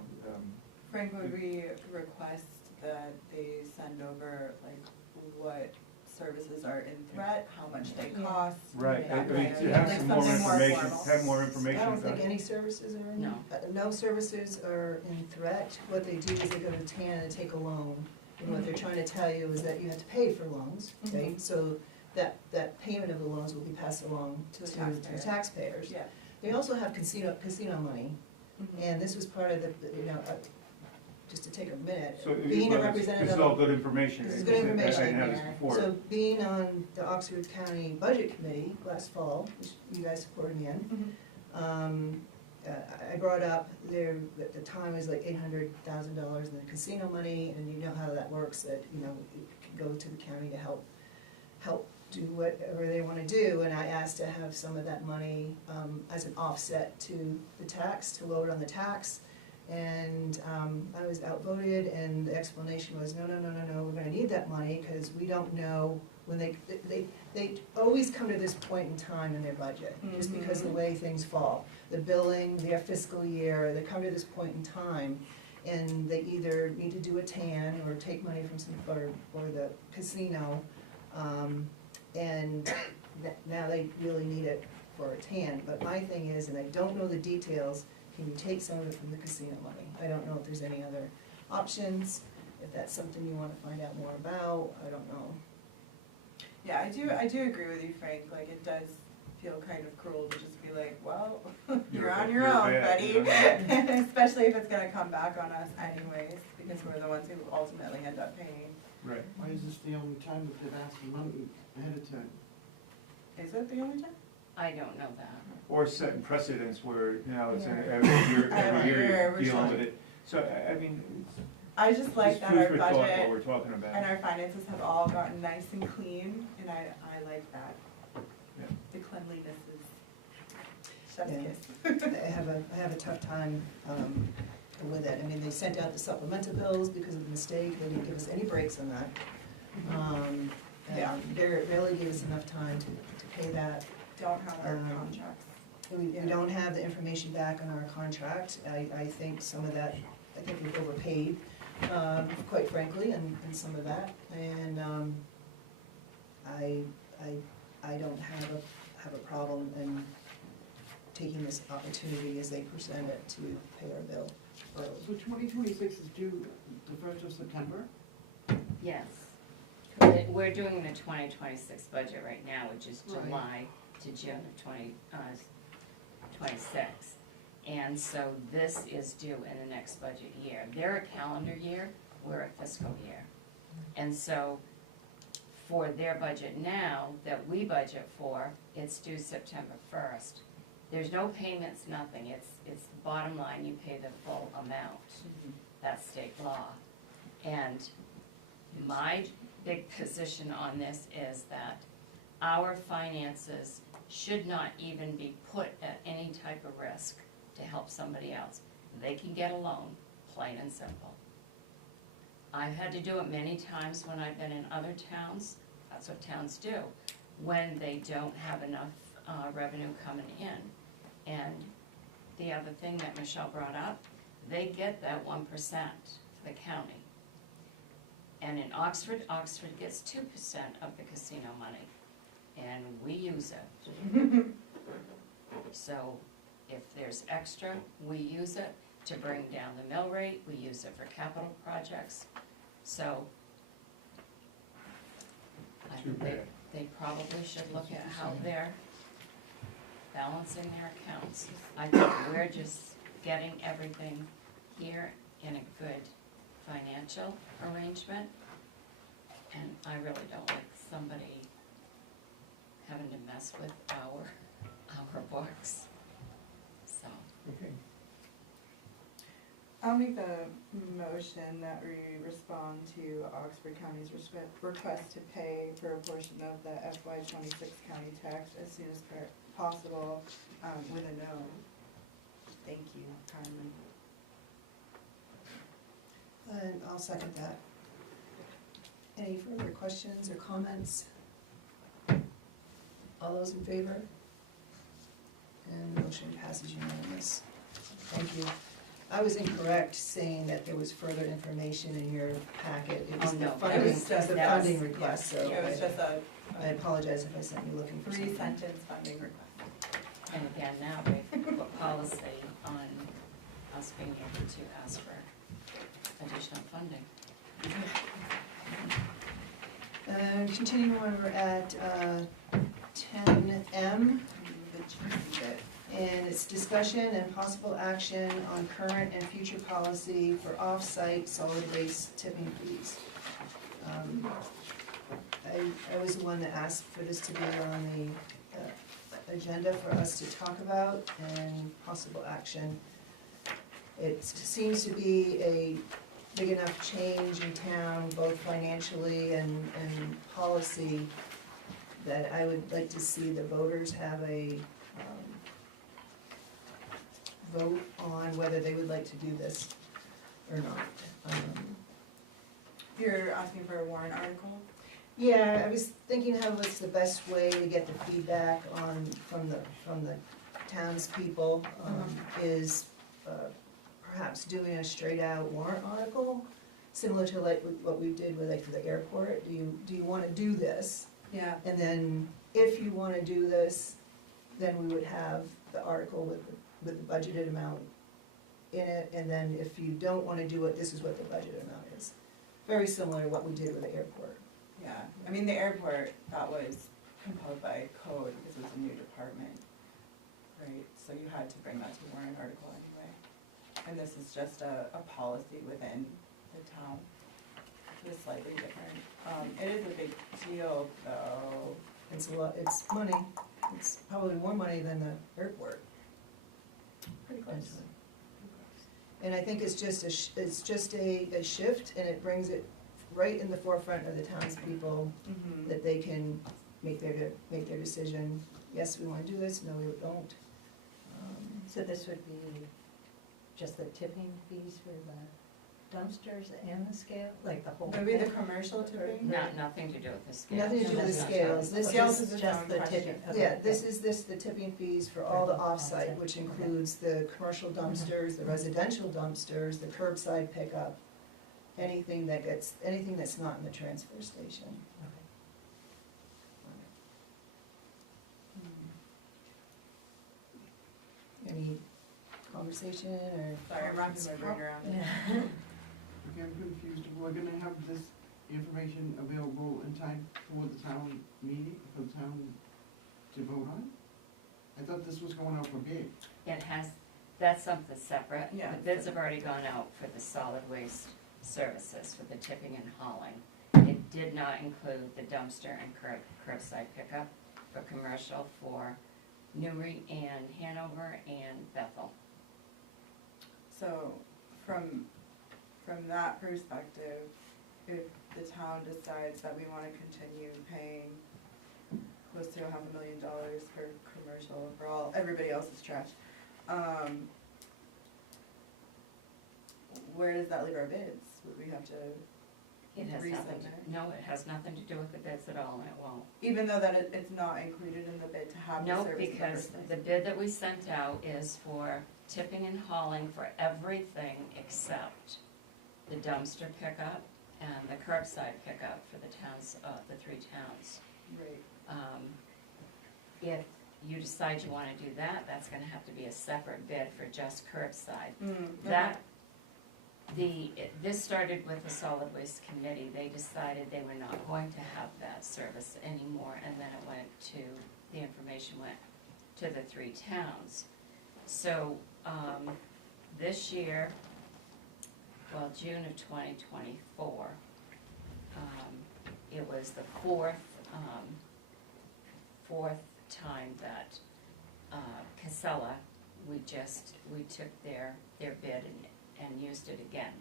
Frank, would we request that they send over, like, what services are in threat, how much they cost? Right, that I mean, kind of- to have like some more something information, formal. have more information I don't about think it. any services are in. No. No services are in threat. What they do is they go to TAN and take a loan. And what they're trying to tell you is that you have to pay for loans, right? Mhm. So that payment of the loans will be passed along To the to taxpayer. the taxpayers. Yeah. They also have casino money, Mhm. and this was part of the, just to take a minute, So, being a well, representative. this is all good information. This is It's good just that information. I didn't have this before. So being on the Oxford County Budget Committee last fall, which you guys supported me in, Mhm. I brought up there, at the time it was like $800,000 in the casino money, and you know how that works, that, you know, it can go to the county to help do whatever they wanna do, and I asked to have some of that money, as an offset to the tax, to lower it on the tax. And, I was outvoted, and the explanation was, no, we're gonna need that money, cause we don't know when they always come to this point in time in their budget, just because of the way things fall. The billing, their fiscal year, they come to this point in time, and they either need to do a TAN or take money from some, or the casino, and now they really need it for a TAN. But my thing is, and I don't know the details, can you take some of it from the casino money? I don't know if there's any other options, if that's something you wanna find out more about, I don't know. Yeah, I do agree with you, Frank, like, it does feel kind of cruel to just be like, well, you're on your own, bad, buddy. you're bad. Especially if it's gonna come back on us anyways, because we're the ones who ultimately end up paying. Right. Why is this the only time that they've asked for money ahead of time? Is it the only time? I don't know that. Or setting precedents where now it's Yeah. every year Every year you're we're dealing trying. with it. So, I mean, I just like it's that food our for thought what budget we're talking about. and our finances have all gotten nice and clean, and I like that. Yeah. The cleanliness is chef's Yeah. kiss. I have a tough time, with it. I mean, they sent out the supplemental bills because of the mistake, they didn't give us any breaks on that. Yeah. They barely gave us enough time to pay that. Don't have our Um, contracts. We don't have the information back on our contract. I think some of that, I think we've overpaid, quite frankly, and some of that. And, I don't have a problem in taking this opportunity as they present it to pay our bill early. So 2026 is due the 1st of September? Yes. We're doing the 2026 budget right now, which is Right. July to June of 2026. And so this is due in the next budget year. They're a calendar year, we're a fiscal year. And so for their budget now, that we budget for, it's due September 1st. There's no payments, nothing, it's the bottom line, you pay the full amount. That's state law. And my big position on this is that our finances should not even be put at any type of risk to help somebody else. They can get a loan, plain and simple. I've had to do it many times when I've been in other towns, that's what towns do, when they don't have enough revenue coming in. And the other thing that Michelle brought up, they get that 1%, the county. And in Oxford gets 2% of the casino money, and we use it. So if there's extra, we use it to bring down the mill rate, we use it for capital projects. So I Too think bad. they probably should look at how they're balancing their accounts. I think we're just getting everything here in a good financial arrangement, and I really don't like somebody having to mess with our books, so. Okay. I'll make the motion that we respond to Oxford County's request to pay for a portion of the FY '26 county tax as soon as possible, with a no. Thank you, Carmen. And I'll second that. Any further questions or comments? All those in favor? And the motion passes unanimous. Thank you. I was incorrect saying that there was further information in your packet. It was Oh, the no, funding, it was just- the that was- funding request, so It was just a I apologize if I sent you looking for something. 3-sentence funding request. And again, now we've put policy on us being able to ask for additional funding. And continuing on, we're at 10M, and it's discussion and possible action on current and future policy for off-site solid waste tipping fees. I was the one that asked for this to be on the agenda for us to talk about and possible action. It seems to be a big enough change in town, both financially and policy, that I would like to see the voters have a vote on whether they would like to do this or not. You're asking for a warrant article? Yeah, I was thinking how was the best way to get the feedback on, from the townspeople, is perhaps doing a straight out warrant article, similar to like what we did with like for the airport. Do you wanna do this? Yeah. And then if you wanna do this, then we would have the article with the budgeted amount in it, and then if you don't wanna do it, this is what the budgeted amount is. Very similar to what we did with the airport. Yeah, I mean, the airport, that was compelled by code because it was a new department, right? So you had to bring that to the warrant article anyway. And this is just a policy within the town. It's slightly different. It is a big deal though. It's a lot, it's money, it's probably more money than the airport. Pretty close. And I think it's just a shift, and it brings it right in the forefront of the townspeople, Mm-hmm. that they can make their decision. Yes, we wanna do this, no, we don't. So this would be just the tipping fees for the dumpsters and the scale, like the whole thing? Maybe the commercial tipping? Nothing to do with the scale. Nothing to do with That's not scales, true. this Scales is, is its just own the question. tipping. Okay. yeah, this is the tipping fees for all the offsite, which includes the commercial dumpsters, the residential dumpsters, the curbside pickup, anything that's not in the transfer station. Any conversation or? Sorry, I'm wrapping my brain around it. Yeah. Okay, I'm confused. We're gonna have this information available in time for the town meeting, for the town to vote on? I thought this was going out for bid. It has, that's something separate. Yeah. The bids have already gone out for the solid waste services, for the tipping and hauling. It did not include the dumpster and curbside pickup for commercial for Newry and Hanover and Bethel. So, from that perspective, if the town decides that we wanna continue paying close to $500,000 for commercial, for everybody else's trash, where does that leave our bids? Would we have to, It has Resend nothing, it. no, it has nothing to do with the bids at all, and it won't. even though that it's not included in the bid to have the No, service in the because first place? the bid that we sent out is for tipping and hauling for everything except the dumpster pickup and the curbside pickup for the towns, the 3 towns. Right. If you decide you wanna do that, that's gonna have to be a separate bid for just curbside. Okay. That This started with the solid waste committee. They decided they were not going to have that service anymore, and then it went to, the information went to the 3 towns. So, this year, well, June of 2024, it was the fourth time that Casella, we took their bid and used it again.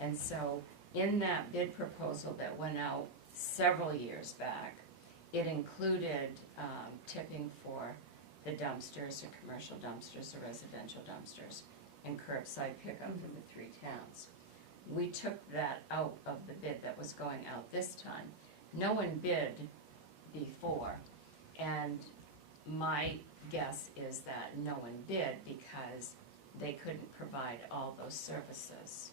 And so in that bid proposal that went out several years back, it included tipping for the dumpsters, or commercial dumpsters, or residential dumpsters, and curbside pickup in the 3 towns. We took that out of the bid that was going out this time. No one bid before, and my guess is that no one bid because they couldn't provide all those services.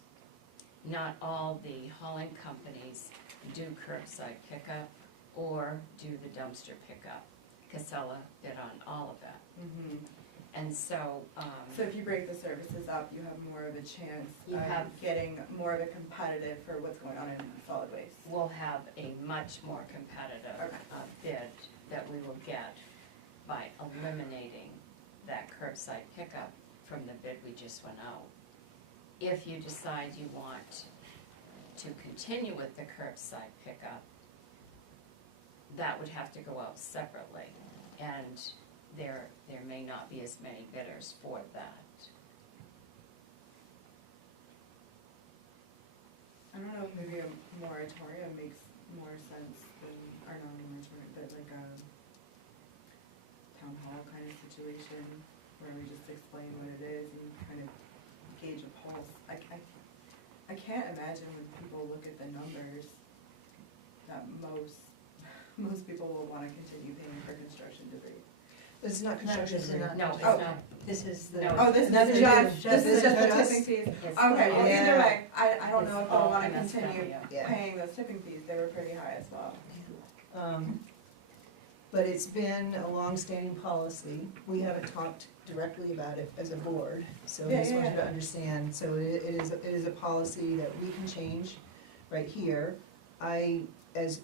Not all the hauling companies do curbside pickup or do the dumpster pickup. Casella bid on all of that. And so, So if you break the services up, you have more of a chance You of have- getting more of a competitive for what's going on in solid waste. we'll have a much more competitive Okay. bid that we will get by eliminating that curbside pickup from the bid we just went out. If you decide you want to continue with the curbside pickup, that would have to go out separately, and there may not be as many bidders for that. I don't know if maybe a moratorium makes more sense than, or not a moratorium, but like a town hall kind of situation where we just explain what it is and kind of gauge a pulse. I can't imagine when people look at the numbers that most people will wanna continue paying for construction debris. It's not construction. this is not- No, it's Oh. not. This is the. No. Oh, this is Nothing to do just, with this is just the just- tipping fees. It's Okay, all- well, Yeah. either way, I don't know It's if they'll all wanna MSW. continue Yeah. paying those tipping fees, they were pretty high as well. But it's been a long-standing policy. We haven't talked directly about it as a board, so I Yeah, just yeah, want you to yeah. understand. So it is a policy that we can change right here. As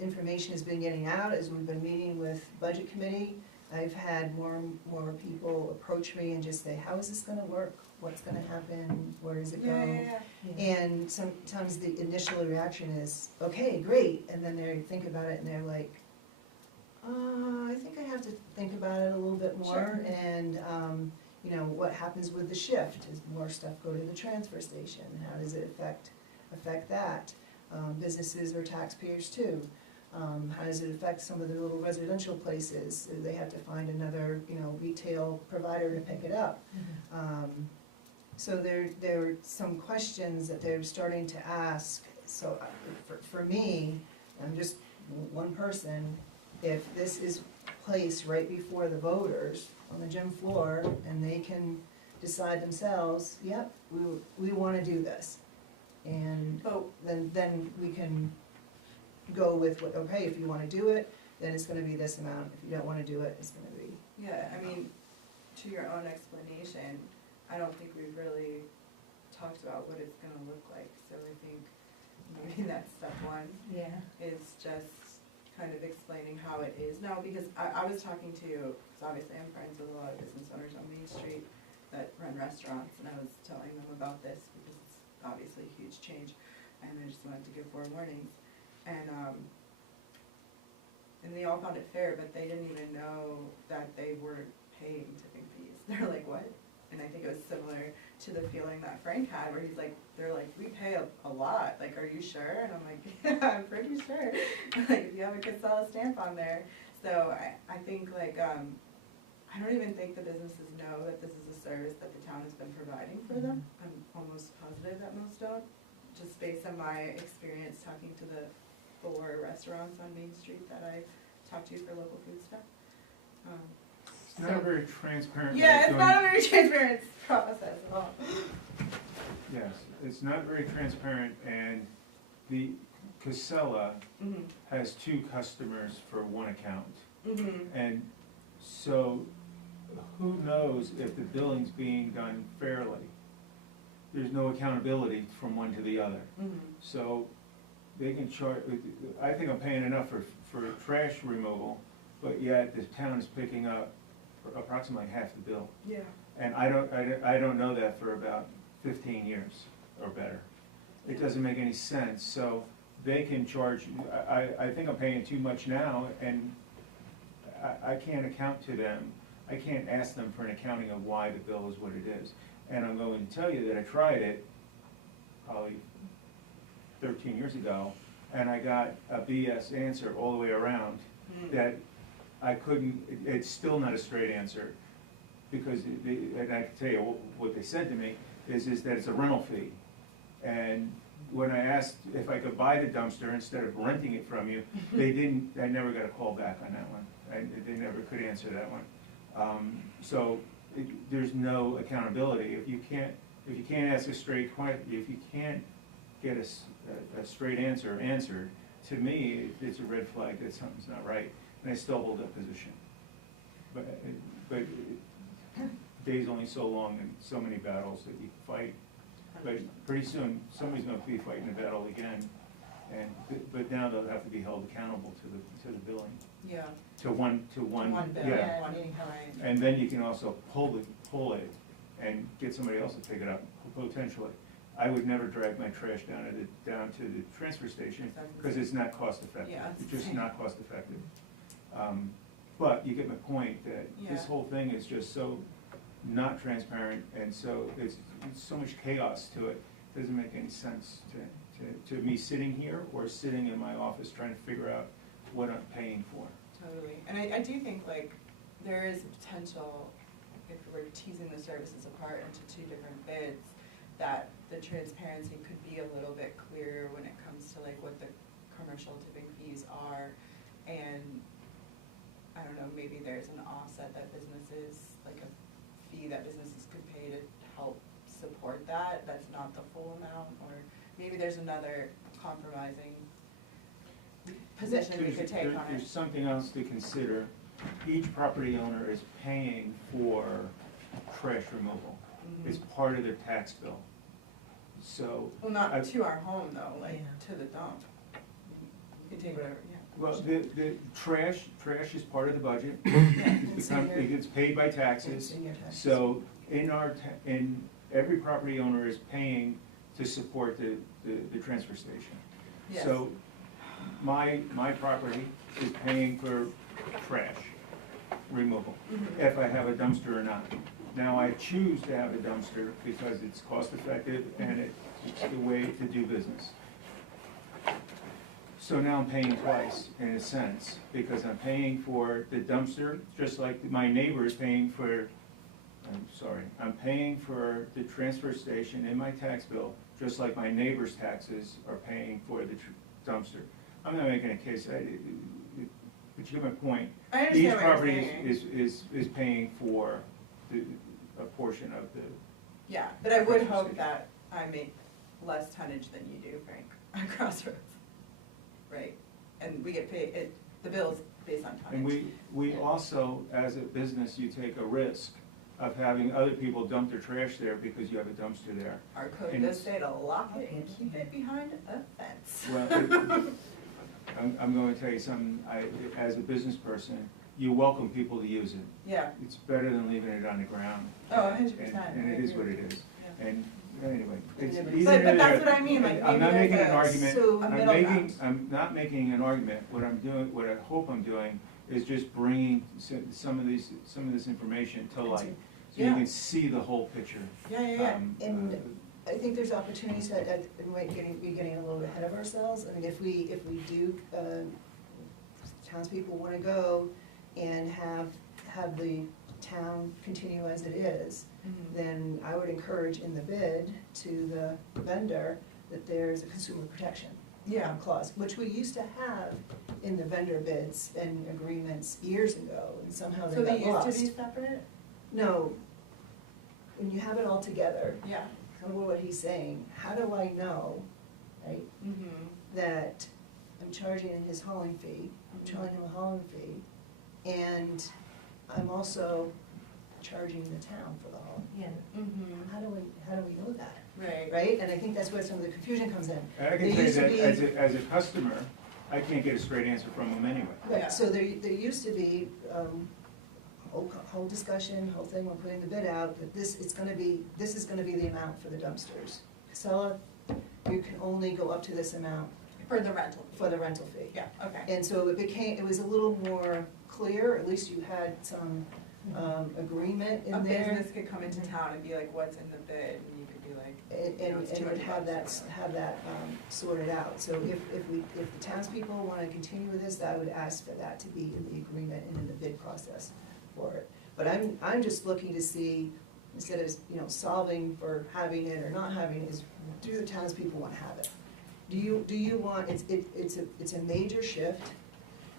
information has been getting out, as we've been meeting with budget committee, I've had more and more people approach me and just say, how is this gonna work? What's gonna happen? Where does it go? Yeah. And sometimes the initial reaction is, okay, great, and then they think about it and they're like, I think I have to think about it a little bit more. Sure. And, you know, what happens with the shift? Does more stuff go to the transfer station? How does it affect that? Businesses are taxpayers too. How does it affect some of the little residential places? Do they have to find another, you know, retail provider to pick it up? So there are some questions that they're starting to ask. So for me, I'm just one person, if this is placed right before the voters on the gym floor and they can decide themselves, yep, we wanna do this. And But then we can go with what, okay, if you wanna do it, then it's gonna be this amount. If you don't wanna do it, it's gonna be. yeah, I mean, to your own explanation, I don't think we've really talked about what it's gonna look like, so I think maybe that's step one, Yeah. is just kind of explaining how it is now, because I was talking to, because obviously I'm friends with a lot of business owners on Main Street that run restaurants, and I was telling them about this, because it's obviously a huge change, and I just wanted to give forewarnings, and they all found it fair, but they didn't even know that they were paying tipping fees. They're like, what? And I think it was similar to the feeling that Frank had, where he's like, they're like, we pay a lot, like, are you sure? And I'm like, yeah, I'm pretty sure, like, if you have a Casella stamp on there. So I think like, I don't even think the businesses know that this is a service that the town has been providing for them. I'm almost positive that most don't, just based on my experience talking to the 4 restaurants on Main Street that I talked to for local food stuff. It's not a very transparent. way Yeah, of it's doing- not a very transparent process at all. Yes, it's not very transparent, and the Casella Mhm. has 2 customers for 1 account. Mhm. And so, who knows if the billing's being done fairly? there's no accountability from one to the other. Mhm. So they can charge, I think I'm paying enough for trash removal, but yet the town is picking up approximately half the bill. Yeah. And I don't know that for about 15 years or better. It doesn't make any sense, so they can charge, I think I'm paying too much now, and I can't account to them. I can't ask them for an accounting of why the bill is what it is. And I'm going to tell you that I tried it probably 13 years ago, and I got a BS answer all the way around that I couldn't, it's still not a straight answer. Because, and I can tell you what they said to me, is that it's a rental fee. And when I asked if I could buy the dumpster instead of renting it from you, they didn't, I never got a call back on that one. They never could answer that one. So there's no accountability. If you can't ask a straight question, if you can't get a straight answer answered, to me, it's a red flag that something's not right. And I still hold that position. But day's only so long and so many battles that you fight. But pretty soon, somebody's gonna be fighting a battle again. But now they'll have to be held accountable to the billing. Yeah. To one, One bill, yeah. one time. And then you can also pull it and get somebody else to pick it up, potentially. I would never drag my trash down to the transfer station, because it's not cost effective. Yeah, It's just not cost effective. But you get my point, that this Yeah. whole thing is just so not transparent, and so it's so much chaos to it. Doesn't make any sense to me sitting here or sitting in my office trying to figure out what I'm paying for. Totally, and I do think like there is a potential, if we're teasing the services apart into two different bids, that the transparency could be a little bit clearer when it comes to like what the commercial tipping fees are, and I don't know, maybe there's an offset that businesses, like a fee that businesses could pay to help support that, that's not the full amount, or maybe there's another compromising position we could take on There's it. something else to consider. Each property owner is paying for trash removal. It's part of their tax bill. So. Well, not I- to our home though, like Yeah. to the dump. You can take whatever, yeah. Well, the trash is part of the budget. It's in your- It gets paid by taxes. It's in your taxes. So in every property owner is paying to support the transfer station. Yes. So my property is paying for trash removal, if I have a dumpster or not. Now, I choose to have a dumpster because it's cost effective and it's the way to do business. So now I'm paying twice, in a sense, because I'm paying for the dumpster, just like my neighbor is paying for, I'm paying for the transfer station in my tax bill, just like my neighbor's taxes are paying for the dumpster. I'm not making a case, but you get my point. I understand Each what you're property saying. is paying for a portion of the, Yeah, but I would hope that I make less tonnage than you do, Frank, on Crossroads. Right? And we get paid, the bill's based on tonnage. and we also, as a business, you take a risk of having other people dump their trash there because you have a dumpster there. Our code and- does say to lock it and keep it behind a fence. Well, I'm going to tell you something, as a business person, you welcome people to use it. Yeah, It's better than leaving it on the ground. oh, 100%. And it is what it is. Yeah. And anyway, it's But either But that's there- what I mean, like I'm not maybe making there's an a- argument, so- a middle ground. I'm not making an argument, what I'm doing, what I hope I'm doing is just bringing some of this information to light, so you Yeah. can see the whole picture. Yeah. And I think there's opportunities that, we might be getting a little ahead of ourselves. I mean, if we do, townspeople wanna go and have the town continue as it is, Mhm. then I would encourage in the bid to the vendor that there's a consumer protection Yeah. clause, which we used to have in the vendor bids and agreements years ago, and somehow So they they got lost. used to be separate? No, when you have it all together, Yeah. kind of what he's saying, how do I know, right, Mm-hmm. that I'm charging his hauling fee, I'm Mhm. charging him a hauling fee, and I'm also charging the town for the haul? Yeah. Mm-hmm. How do we know that? Right. right? And I think that's where some of the confusion comes in. And I There can say used to that be- as a customer, I can't get a straight answer from them anyway. Yeah. Right, so there used to be, whole discussion, whole thing, we're putting the bid out, that this is gonna be the amount for the dumpsters. Casella, you can only go up to this amount For the rental. for the rental fee. Yeah, okay. And so it was a little more clear, at least you had some, agreement A in there. business could come into town and be like, what's in the bid, and you could be like, And it's would have that, $200 or have that sorted out. So if the townspeople wanna continue with this, I would ask for that to be in the agreement and in the bid process for it. But I'm just looking to see, instead of, solving for having it or not having it, is do the townspeople wanna have it? Do you want, it's a major shift.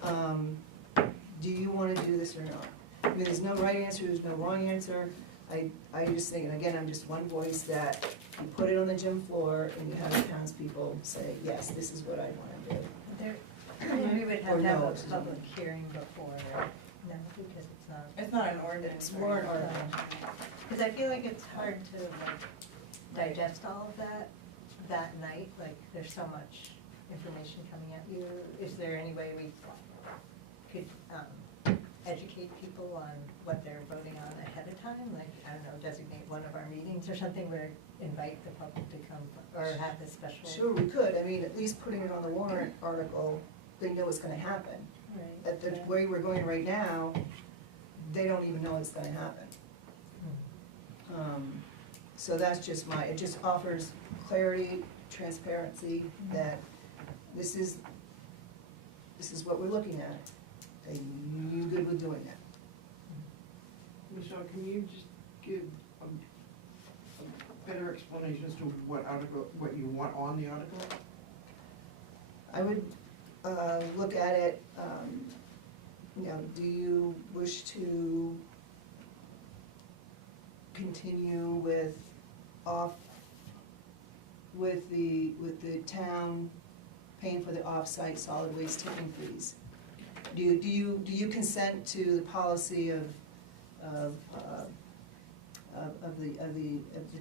Do you wanna do this or not? I mean, there's no right answer, there's no wrong answer. I just think, and again, I'm just one voice, that you put it on the gym floor and you have the townspeople say, yes, this is what I wanna do. There, we would have Or to have no, a excuse public me. hearing before, no, because it's not. It's not an ordinance. It's more an or anything. ordinance. Because I feel like it's hard to like digest all of that night, like there's so much information coming at you. Is there any way we could educate people on what they're voting on ahead of time? Like, I don't know, designate one of our meetings or something where invite the public to come, or have this special. Sure, we could, I mean, at least putting it on the warrant article, they know what's gonna happen. Right. At the Yeah. way we're going right now, they don't even know it's gonna happen. So that's just it just offers clarity, transparency, that this is what we're looking at. Are you good with doing that? Michelle, can you just give a better explanation as to what article, what you want on the article? I would look at it, do you wish to continue with the town paying for the off-site solid waste tipping fees? Do you consent to the policy of the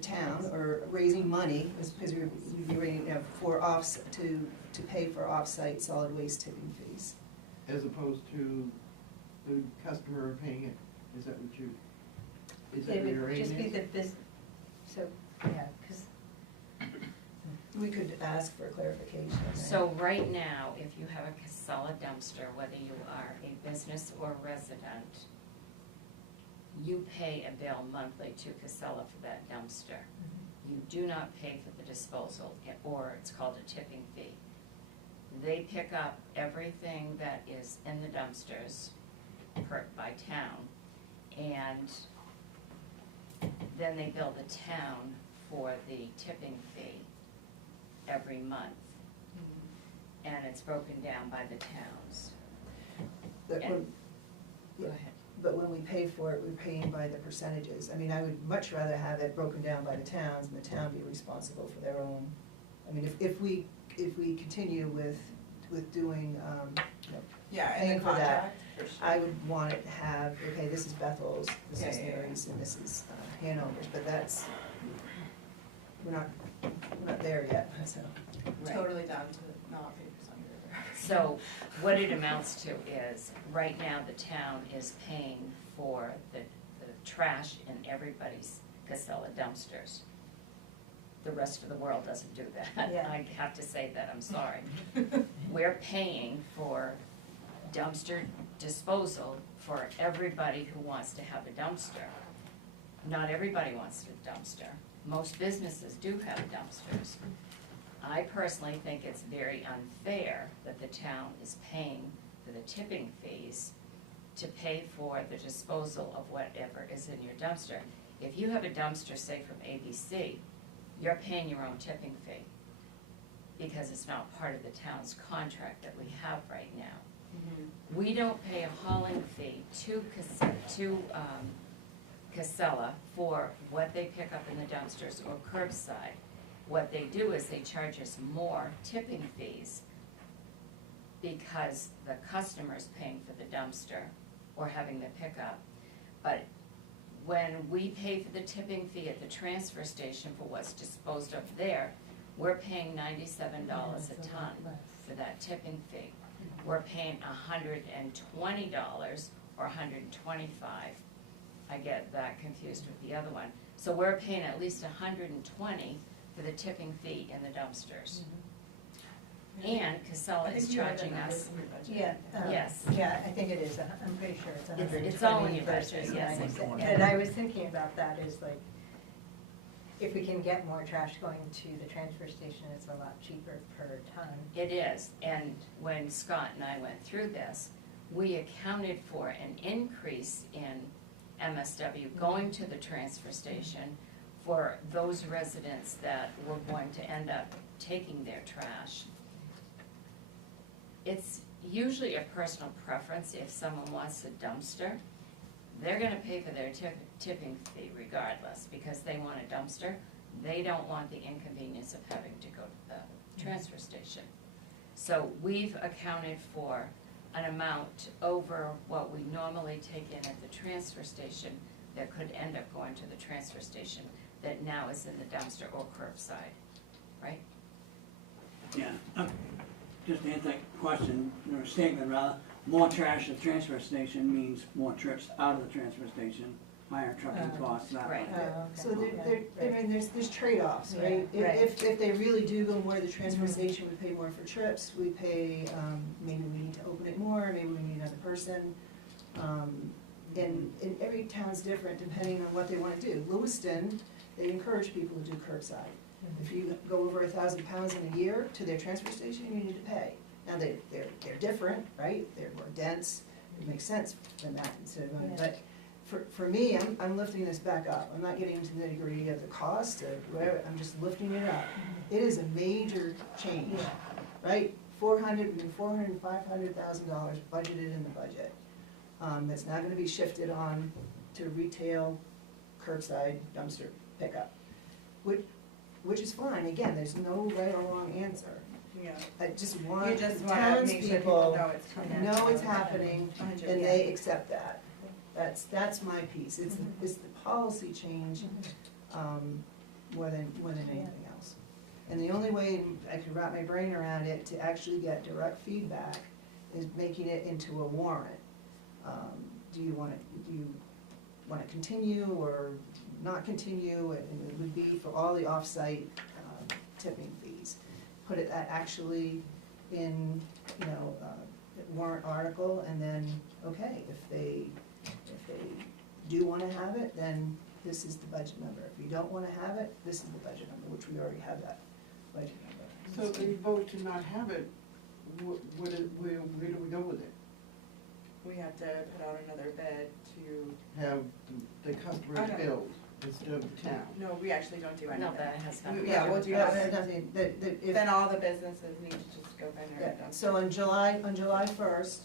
town, or raising money, because you'd be raising, to pay for off-site solid waste tipping fees? As opposed to the customer paying it, is that what It your would aim just be is? the business, so, yeah, because. We could ask for clarification. right? So right now, if you have a Casella dumpster, whether you are a business or resident, you pay a bill monthly to Casella for that dumpster. You do not pay for the disposal, or it's called a tipping fee. They pick up everything that is in the dumpsters by town, and then they bill the town for the tipping fee every month. And it's broken down by the towns. But and- when- Go yeah, ahead. But when we pay for it, we're paying by the percentages. I mean, I would much rather have it broken down by the towns, and the town be responsible for their own. I mean, if we continue with doing, Yeah, Paying in the for that. contract, for sure. I would want it to have, okay, this is Bethel's, this Yeah, is yeah, yeah. Mary's, and this is Hanover's, but that's, we're not there yet, so. Totally down to not pay for Sunday. So what it amounts to is, right now, the town is paying for the trash in everybody's Casella dumpsters. The rest of the world doesn't do that. Yeah. I have to say that, I'm sorry. We're paying for dumpster disposal for everybody who wants to have a dumpster. Not everybody wants a dumpster. Most businesses do have dumpsters. I personally think it's very unfair that the town is paying for the tipping fees to pay for the disposal of whatever is in your dumpster. If you have a dumpster, say from ABC, you're paying your own tipping fee because it's not part of the town's contract that we have right now. We don't pay a hauling fee to Casella for what they pick up in the dumpsters or curbside. What they do is they charge us more tipping fees because the customer's paying for the dumpster or having the pickup. But when we pay for the tipping fee at the transfer station for what's disposed of there, we're paying $97 a ton for that tipping fee. We're paying $120 or $125. I get that confused with the other one. So we're paying at least $120 for the tipping fee in the dumpsters. And Casella I is think you have the charging numbers us. in your budget. Yeah. Yes. Yeah, I think it is, I'm pretty sure it's It's- 120 it's all in your budget, versus yes. 90. And I was thinking about that is like, if we can get more trash going to the transfer station, it's a lot cheaper per ton. It is, and when Scott and I went through this, we accounted for an increase in MSW going to the transfer station for those residents that were going to end up taking their trash. It's usually a personal preference. If someone wants a dumpster, they're gonna pay for their tipping fee regardless, because they want a dumpster. They don't want the inconvenience of having to go to the transfer station. So we've accounted for an amount over what we normally take in at the transfer station that could end up going to the transfer station that now is in the dumpster or curbside, right? Yeah, just to answer that question, or statement rather, more trash at the transfer station means more trips out of the transfer station, higher trucking costs, that way. Right. Oh, okay. So I mean, there's trade-offs, Yeah, right? right. If they really do go more to the transfer station, we pay more for trips, we pay, maybe we need to open it more, maybe we need another person. And every town's different depending on what they wanna do. Lewiston, they encourage people to do curbside. If you go over 1,000 pounds in a year to their transfer station, you need to pay. Now, they're different, right? They're more dense, it makes sense than that instead of, Yeah. but for me, I'm lifting this back up. I'm not getting into the nitty-gritty of the cost or whatever, I'm just lifting it up. It is a major change, right? $400,000 and $500,000 budgeted in the budget. That's not gonna be shifted on to retail curbside dumpster pickup, which is fine. Again, there's no right or wrong answer. Yeah. I just You want just wanna make sure people townspeople know it's coming. know it's happening 100, and yeah. they accept that. That's my piece. It's the policy change, more than anything else. And the only way I could wrap my brain around it to actually get direct feedback is making it into a warrant. Do you wanna continue or not continue? And it would be for all the off-site tipping fees. Put it actually in, warrant article, and then, okay, if they do wanna have it, then this is the budget number. If you don't wanna have it, this is the budget number, which we already have that budget number. So if we vote to not have it, where do we go with it? We have to put out another bid to, Have the customers Okay. billed instead of the town? no, we actually don't do anything. No, that has nothing. Yeah, we'll do There's that. nothing, if, Then all the businesses need to just go find their yeah, dumpster. so on July 1st,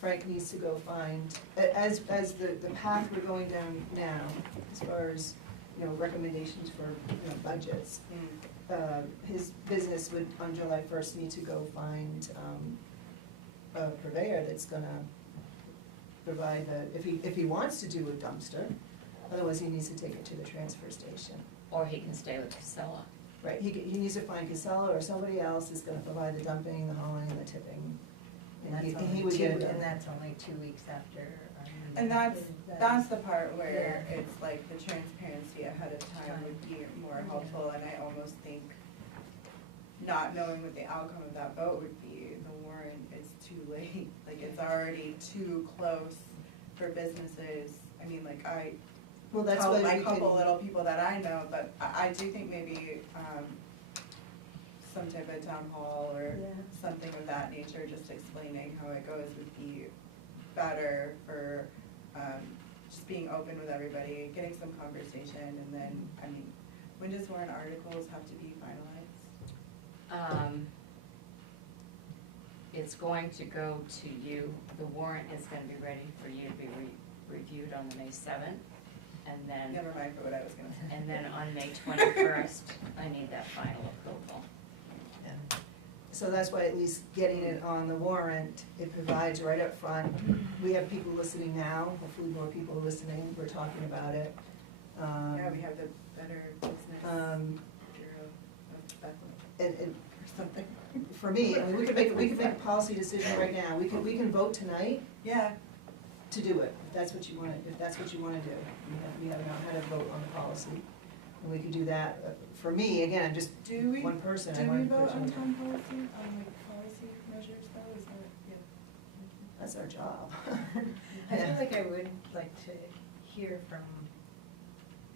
Frank needs to go find, as the path we're going down now, as far as, recommendations for, budgets, his business would, on July 1st, need to go find, a purveyor that's gonna provide if he wants to do a dumpster, otherwise he needs to take it to the transfer station. Or he can stay with Casella. Right, he needs to find Casella or somebody else is gonna provide the dumping, the hauling, and the tipping. And he that's would only get two, it and done. that's only 2 weeks after. And that's the part where Yeah. it's like the transparency ahead of time would be more helpful, and I almost think not knowing what the outcome of that vote would be, the warrant is too late, like it's already too close for businesses. I mean, like Well, that's tell why my we couple can, little people that I know, but I do think maybe, some type of town hall or Yeah. something of that nature, just explaining how it goes would be better for, just being open with everybody, getting some conversation, and then, I mean, when does warrant articles have to be finalized? It's going to go to you, the warrant is gonna be ready for you to be reviewed on the May 7th, and then, Never mind for what I was gonna say. and then on May 21st, I need that final approval. So that's why at least getting it on the warrant, it provides right up front. We have people listening now, hopefully more people are listening, we're talking about it. Yeah, we have the Better Business Bureau of Bethel And or something. for me, I mean, we could make a policy decision right now, we can vote tonight Yeah, to do it, if that's what you wanna do. We haven't had a vote on the policy, and we could do that. For me, again, I'm just do we, one person, I do we wanted to vote put on you. town policy, on like policy measures though, is that, yeah? That's our job. I feel like I would like to hear from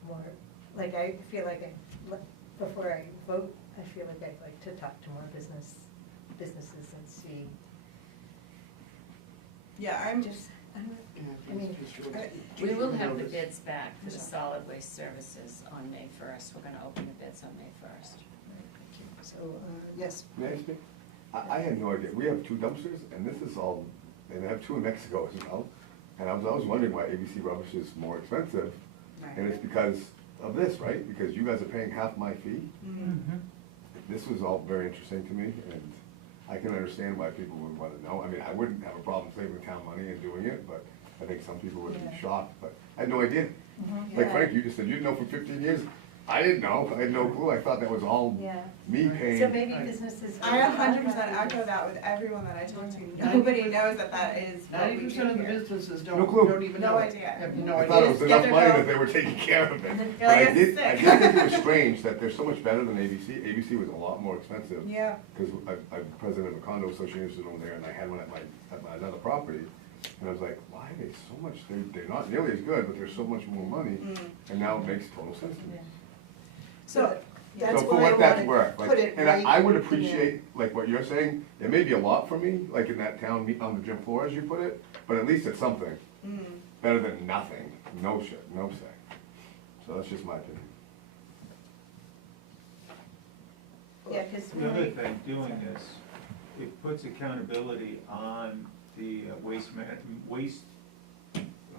more, like I feel like before I vote, I feel like I'd like to talk to more businesses and see, Yeah, I'm just, I don't know. Yeah, I mean, We will have the Notice. bids back for the solid waste services on May 1st. We're gonna open the bids on May 1st. So, yes, May I speak? I had no idea. We have 2 dumpsters, and this is all, and they have 2 in Mexico as well. And I was wondering why ABC rubbish is more expensive, and it's because of this, right? Because you guys are paying half my fee. Mm-hmm. This was all very interesting to me, and I can understand why people would want to know. I mean, I wouldn't have a problem saving the town money and doing it, but I think some people would be Yeah. shocked, but I had no idea. Mhm. Like Yeah. Frank, you just said, you'd know for 15 years. I didn't know. I had no clue. I thought that was all Yeah. me paying. So maybe businesses. I 100% echo that with everyone that I talk to. Nobody knows that is what we do 90% of the here. businesses No don't, clue. don't even No know. idea. Have no I thought it idea. was Get enough their money bill. that they were taking care of it. You're But like, I "It's did sick." think it was strange that they're so much better than ABC. ABC was a lot more expensive. Yeah. Because I'm president of a condo association over there, and I had one at my another property. And I was like, why are they so much, they're not nearly as good, but they're so much more money. And now it makes total sense to me. So, that's So for why I what that's wanted worth, to like, put it and right. I would in there. appreciate, like what you're saying, it may be a lot for me, like in that town, on the gym floor as you put it, but at least it's something. Better than nothing, no shit, no say. So that's just my opinion. Yeah, because The other thing, doing this, it puts accountability on the waste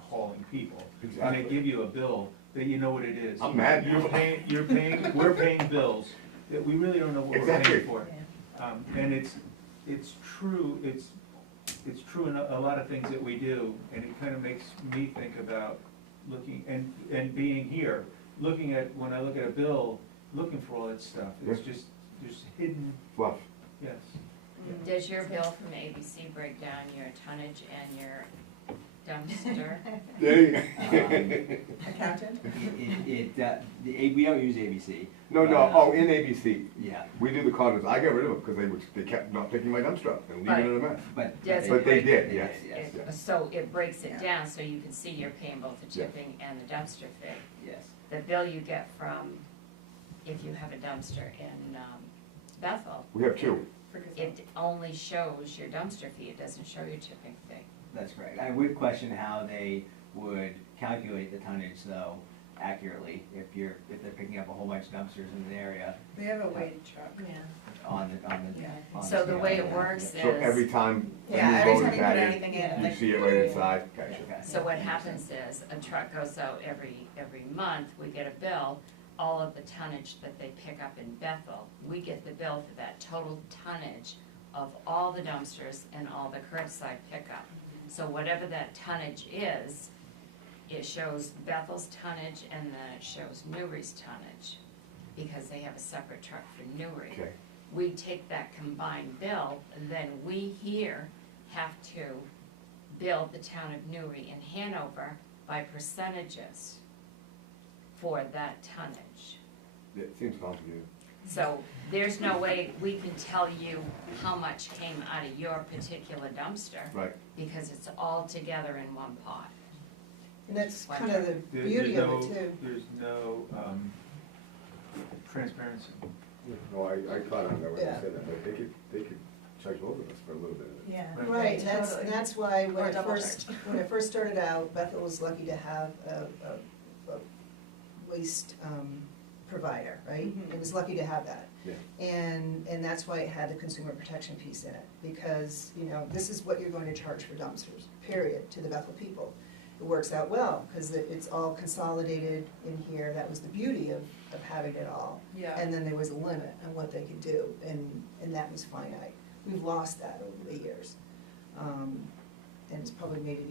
hauling people. And Exactly. they give you a bill that you know what it is. I'm mad. You're paying, we're paying bills that we really don't know what we're Exactly. paying for. And it's true in a lot of things that we do, and it kind of makes me think about looking, and being here, looking at, when I look at a bill, looking for all that stuff, it's Yeah. just, there's hidden, Fluff. yes. Does your bill from ABC break down your tonnage and your dumpster? accountant? We don't use ABC. No, oh, in ABC. Yeah, We do the condos. I got rid of them because they kept not picking my dumpster up and leaving it in a mess. but. Does But it they break- did, yes, Yes, yes. So it breaks it Yeah. down, so you can see you're paying both the Yeah. tipping and the dumpster fee. yes. The bill you get from, if you have a dumpster in Bethel, We have 2. it only shows your dumpster fee, it doesn't show your tipping fee. That's correct. I would question how they would calculate the tonnage though accurately if they're picking up a whole bunch of dumpsters in the area We have a weighted truck. on the. Yeah. on So the scale. way it works So every is, time a Yeah, new every boat time is you put added, anything in, you like. see it right inside. Gotcha. Okay. so what happens is, a truck goes out every month, we get a bill, all of the tonnage that they pick up in Bethel, we get the bill for that total tonnage of all the dumpsters and all the curbside pickup. So whatever that tonnage is, it shows Bethel's tonnage and then it shows Newry's tonnage, because they have a separate truck for Newry. Okay. We take that combined bill, and then we here have to bill the town of Newry and Hanover by percentages for that tonnage. It seems complicated. So there's no way we can tell you how much came out of your particular dumpster, Right. because it's all together in one pot. And that's kind of the There's beauty of no- it too. There's no transparency. No, I caught on that when you Yeah. said that, but they could charge both of us for a little bit of it. Yeah. Right, and Totally. that's why when Or I double when I first started out, Bethel was lucky to have a waste provider, right? Mhm. It was lucky to have that. Yeah. And that's why it had the consumer protection piece in it, because, this is what you're going to charge for dumpsters, period, to the Bethel people. it works out well, because it's all consolidated in here, that was the beauty of having it all. Yeah. And then there was a limit on what they could do, and that was finite. We've lost that over the years. And it's probably made it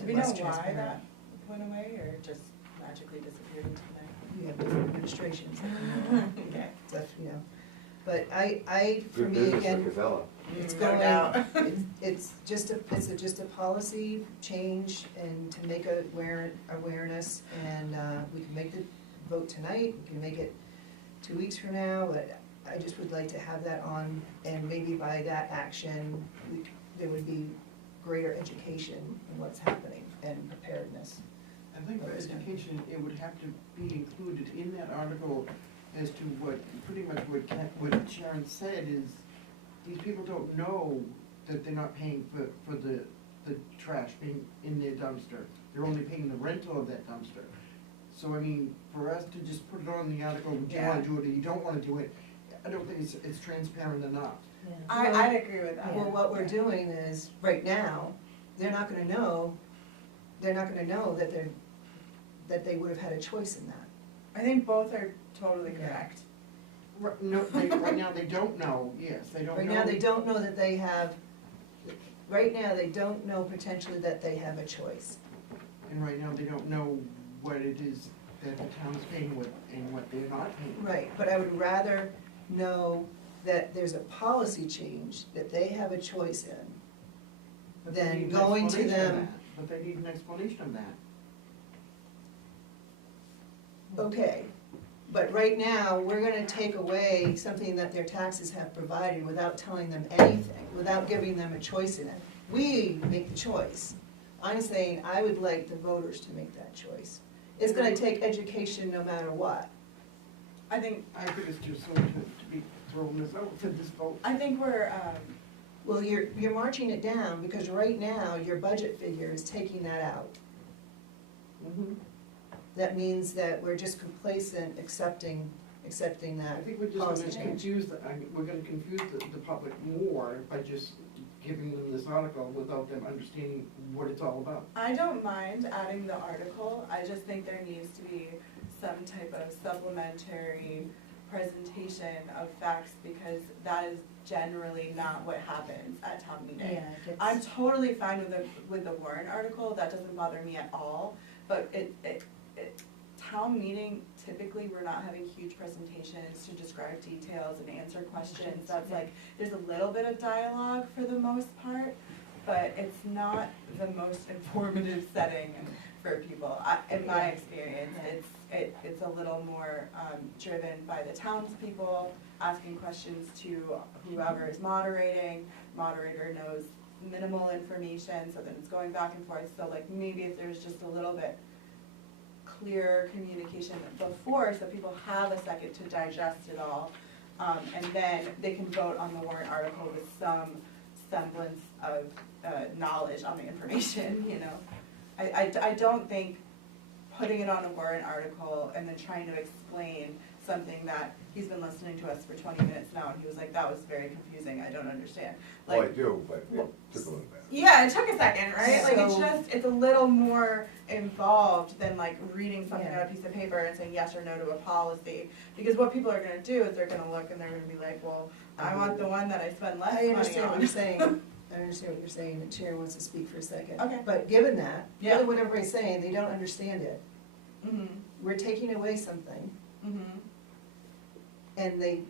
Do we less know why transparent. that went away, or just magically disappeared into the night? You have different administrations, Okay. stuff, But for Good me, business again, for Casella. it's No going, doubt. it's just a policy change and to make awareness, and we can make the vote tonight, we can make it 2 weeks from now, but I just would like to have that on, and maybe by that action, there would be greater education in what's happening and preparedness. I think for education, it would have to be included in that article as to pretty much what Sharon said is, these people don't know that they're not paying for the trash being in their dumpster. They're only paying the rental of that dumpster. So I mean, for us to just put it on the article, do you wanna do it or you don't wanna do it, I don't think it's transparent enough. I'd agree with that. Well, what we're doing is, right now, they're not gonna know that they would have had a choice in that. I think both are totally correct. No, right now, they don't know, yes, they don't know. Right now, they don't know that they have, right now, they don't know potentially that they have a choice. And right now, they don't know what it is that the town's paying with and what they're not paying. Right, but I would rather know that there's a policy change that they have a choice in, But they than need an going to explanation of them. that. But they need an explanation of that. Okay, but right now, we're gonna take away something that their taxes have provided without telling them anything, without giving them a choice in it. We make the choice. I'm saying I would like the voters to make that choice. It's gonna take education no matter what. I think it's too soon to be throwing this out to this vote. I think we're, Well, you're marching it down, because right now, your budget figure is taking that out. That means that we're just complacent, accepting I that think we're just policy gonna change. confuse, we're gonna confuse the public more by just giving them this article without them understanding what it's all about. I don't mind adding the article, I just think there needs to be some type of supplementary presentation of facts, because that is generally not what happens at town meeting. I'm totally fine with the warrant article, that doesn't bother me at all, but town meeting, typically, we're not having huge presentations to describe details and answer questions, that's like, there's a little bit of dialogue for the most part, but it's not the most informative setting for people, in my experience, it's a little more, driven by the townspeople, asking questions to whoever is moderating, moderator knows minimal information, so then it's going back and forth, so like, maybe if there's just a little bit clear communication before, so people have a second to digest it all, and then they can vote on the warrant article with some semblance of knowledge on the information, I don't think putting it on a warrant article and then trying to explain something that he's been listening to us for 20 minutes now, and he was like, that was very confusing, I don't understand. Well, I Like, do, but it took a little bit. yeah, it took a second, right? Like, So- it's a little more involved than like reading something Yeah. on a piece of paper and saying yes or no to a policy. Because what people are gonna do is they're gonna look and they're gonna be like, well, I want the one that I spend less I money understand what on. you're saying, I understand what you're saying, the chair wants to speak for a second. Okay. But given that, Yeah. given what everybody's saying, they don't understand it. Mhm, We're taking away something, mhm. and they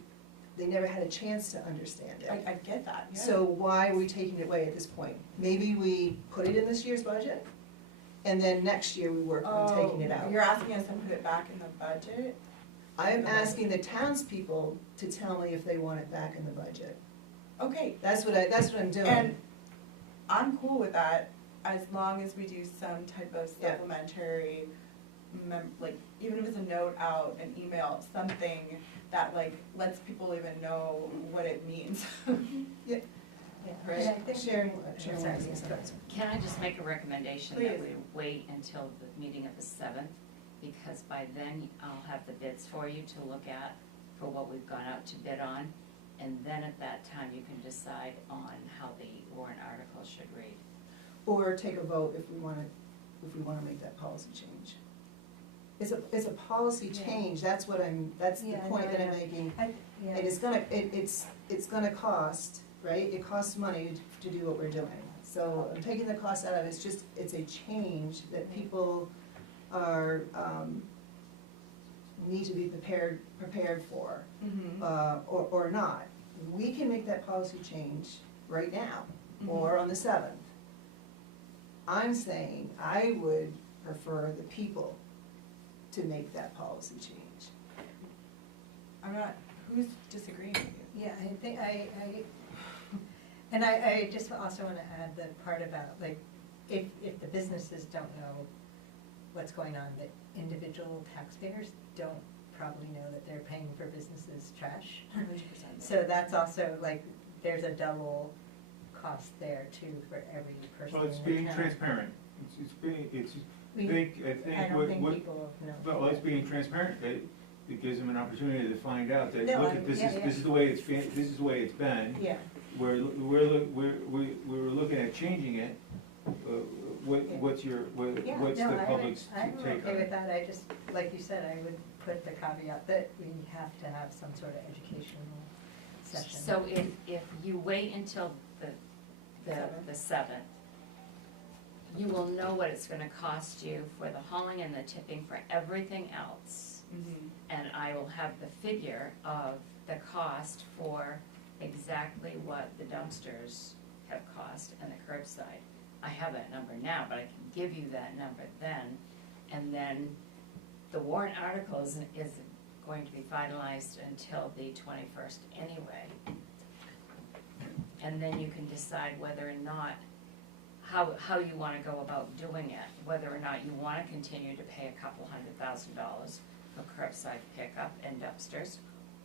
never had a chance to understand it. I get that, yeah. So why are we taking it away at this point? Maybe we put it in this year's budget, and then next year we work on taking it out. You're asking us to put it back in the budget? I'm asking the townspeople to tell me if they want it back in the budget. Okay, That's what I'm doing. and I'm cool with that, as long as we do some type of Yeah. supplementary, like, even if it's a note out, an email, something that like lets people even know what it means. Yeah. Right. And I think Sharon Sorry. wants to say something. Can I just make a recommendation that Please. we wait until the meeting of the 7th? Because by then I'll have the bids for you to look at for what we've gone out to bid on. And then at that time, you can decide on how the warrant article should read. Or take a vote if we want to if we wanna make that policy change. It's a policy Yeah. change, that's what that's the Yeah, point that no, I'm I know. making. Yeah. It is it's gonna cost, right? It costs money to do what we're doing. So I'm taking the cost out of it, it's a change that people are, need to be prepared for, or not. We can make that policy change right now, or on the 7th. I'm saying I would prefer the people to make that policy change. I'm not, who's disagreeing with you? Yeah, I think and I just also wanna add the part about, like, if the businesses don't know what's going on, the individual taxpayers don't probably know that they're paying for businesses' trash. 100%. So that's also, like, there's a double cost there too for every person Well, it's in the being town. transparent. It's being, We- I think I don't what, think people know. well, it's being transparent. It gives them an opportunity to find out that, No, look, I'm- this yeah, is, yeah. this is the way this is the way it's been. Yeah, We're looking at changing it. What's the public's I'm take on it? okay with that, I just, like you said, I would put the caveat that we have to have some sort of educational session. So if you wait until the 7th, you will know what it's gonna cost you for the hauling and the tipping for everything else. And I will have the figure of the cost for exactly what the dumpsters have cost and the curbside. I have that number now, but I can give you that number then. And then the warrant article isn't going to be finalized until the 21st anyway. And then you can decide whether or not, how you wanna go about doing it, whether or not you wanna continue to pay a couple $100,000 for curbside pickup and dumpsters,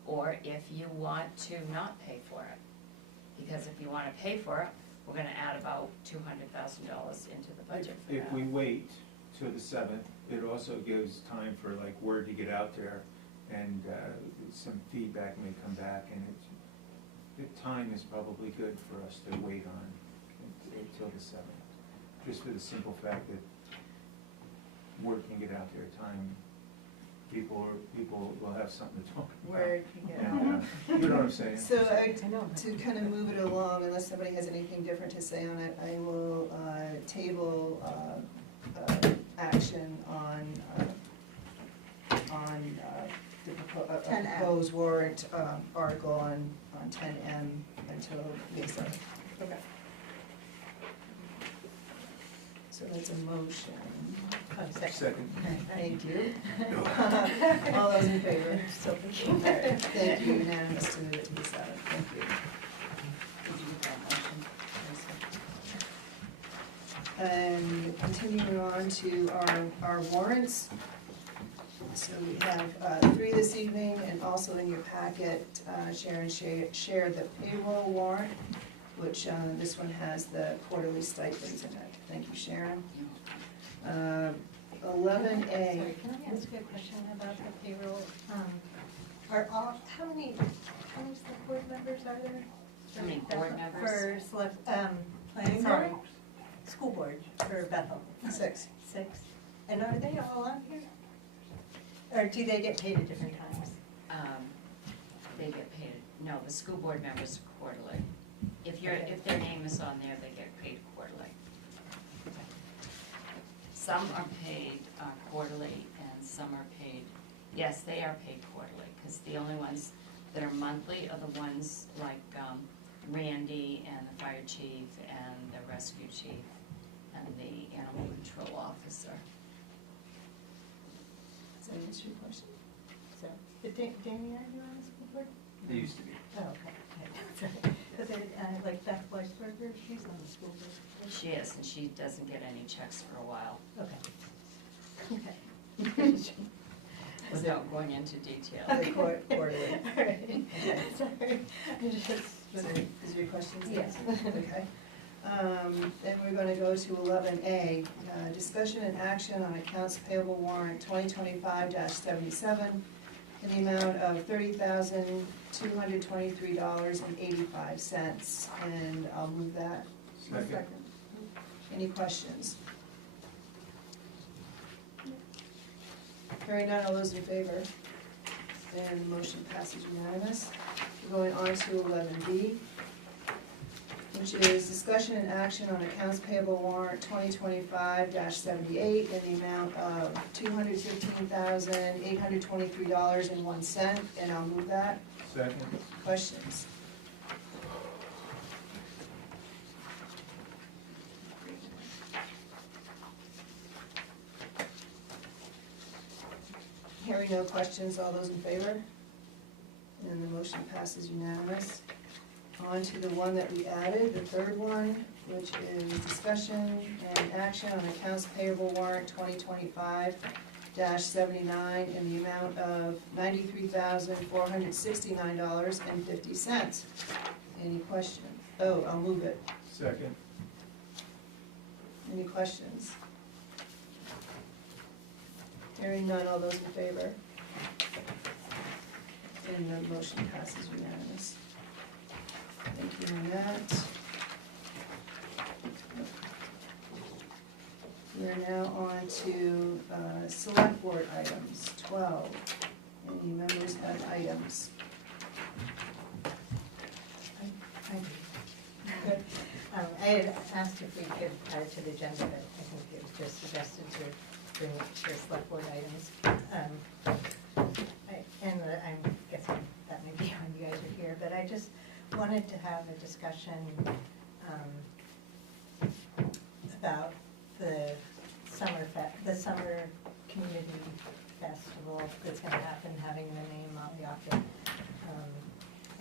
or if you want to not pay for it. Because if you wanna pay for it, we're gonna add about $200,000 into the budget for that. If we wait till the 7th, it also gives time for like word to get out there, and some feedback may come back, and the time is probably good for us to wait on until the 7th. Just for the simple fact that word can get out there, time, people will have something to talk about. Where can you get And, you know what I'm saying? So to kind of move it along, unless somebody has anything different to say on it, I will table action on the 10M. proposed warrant article on 10M until May 7th. Okay. So that's a motion. Second. Thank you. All those in favor? Still thinking. All right, thank you, unanimous to move it to the 7th, thank you. Did you get that motion? And continuing on to our warrants. So we have 3 this evening, and also in your packet, Sharon shared the payroll warrant, which this one has the quarterly stipends in it. Thank you, Sharon. 11A. Sorry, can I ask you a question about the payroll? How many select board members are there? How many board members? For select, Planning sorry, board? school board for Bethel. 6. 6. And are they all on here? Or do they get paid at different times? They get paid, no, the school board members quarterly. If their name is on there, they get paid quarterly. Some are paid quarterly and some are paid, yes, they are paid quarterly, because the only ones that are monthly are the ones like Randy and the fire chief and the rescue chief and the animal control officer. Does that answer your question? So, but Danny, are you on the school board? They used to be. Oh, okay. Because like Beth Weisberger, she's on the school board. She is, and she doesn't get any checks for a while, Okay. Okay. without going into detail. The quarterly. All right. Sorry. I just- Is your questions? Yes. Okay. Then we're gonna go to 11A, discussion and action on accounts payable warrant 2025-77 in the amount of $30,223.85, and I'll move that. Second. Any questions? Hearing none, all those in favor? And the motion passes unanimous. We're going on to 11B, which is discussion and action on accounts payable warrant 2025-78 in the amount of $215,823.01, and I'll move that. Second. Questions? Hearing no questions, all those in favor? And the motion passes unanimous. On to the one that we added, the third one, which is discussion and action on accounts payable warrant 2025-79 in the amount of $93,469.50. Any questions? Oh, I'll move it. Second. Any questions? Hearing none, all those in favor? And the motion passes unanimous. Thank you, Annette. We are now on to select board items, 12. Any members have items? Good. I had asked if we could add it to the agenda, but I think it was just suggested to bring it to select board items. I'm guessing that may be when you guys are here, but I just wanted to have a discussion about the summer community festival that's gonna happen, having the name on the option.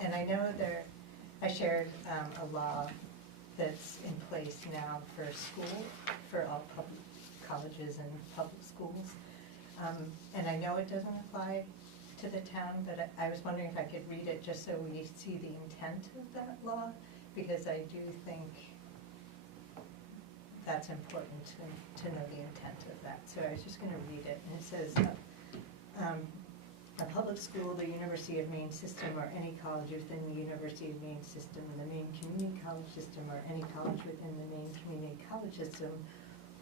And I know I shared a law that's in place now for school, for all public colleges and public schools. And I know it doesn't apply to the town, but I was wondering if I could read it just so we see the intent of that law, because I do think that's important to know the intent of that. So I was just gonna read it, and it says, a public school, the University of Maine system, or any college within the University of Maine system, the Maine Community College system, or any college within the Maine Community College system,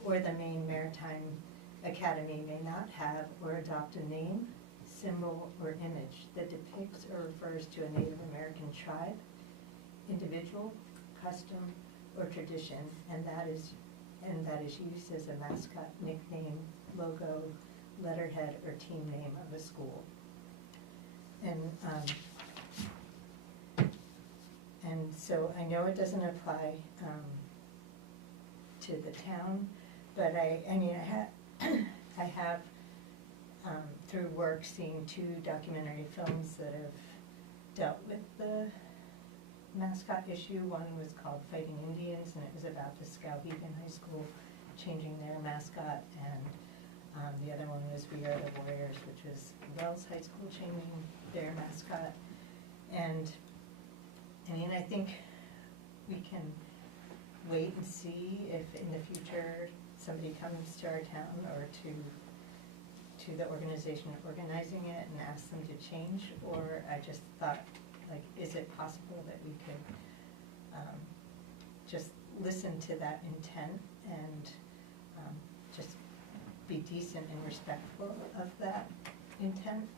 or the Maine Maritime Academy may not have or adopt a name, symbol, or image that depicts or refers to a Native American tribe, individual, custom, or tradition, and that is used as a mascot, nickname, logo, letterhead, or team name of a school. And so I know it doesn't apply to the town, but I have through work seen 2 documentary films that have dealt with the mascot issue. One was called Fighting Indians, and it was about the Skowhegan High School changing their mascot, and the other one was We Are the Warriors, which was Wells High School changing their mascot. And I think we can wait and see if in the future somebody comes to our town or to the organization organizing it and ask them to change, or I just thought, like, is it possible that we could just listen to that intent and just be decent and respectful of that intent?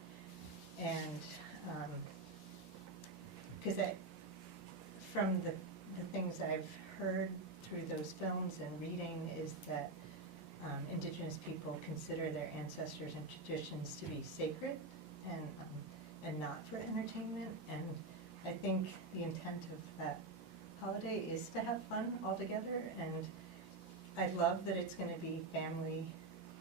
And because from the things I've heard through those films and reading is that Indigenous people consider their ancestors and traditions to be sacred and not for entertainment. And I think the intent of that holiday is to have fun all together, and I love that it's going to be family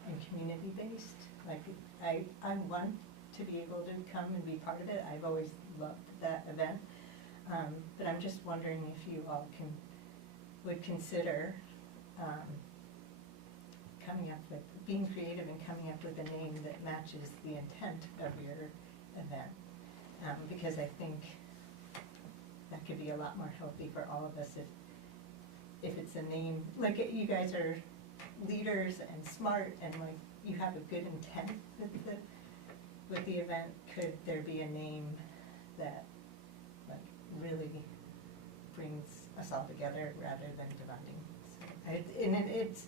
and community based. Like I want to be able to come and be part of it. I've always loved that event, but I'm just wondering if you all would consider coming up with, being creative and coming up with a name that matches the intent of your event, because I think that could be a lot more healthy for all of us if it's a name, like you guys are leaders and smart and like you have a good intent with the event. Could there be a name that like really brings us all together rather than dividing?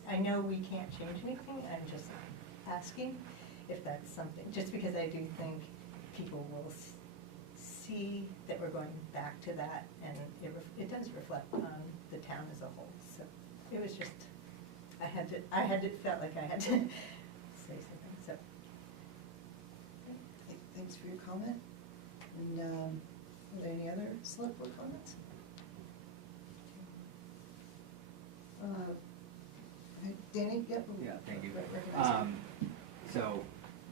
I know we can't change anything, I'm just asking if that's something, just because I do think people will see that we're going back to that, and it does reflect on the town as a whole, so it was just, felt like I had to say something, so. Thanks for your comment. And, are there any other select board comments? Danny, yep. Yeah, thank you. Recognize So,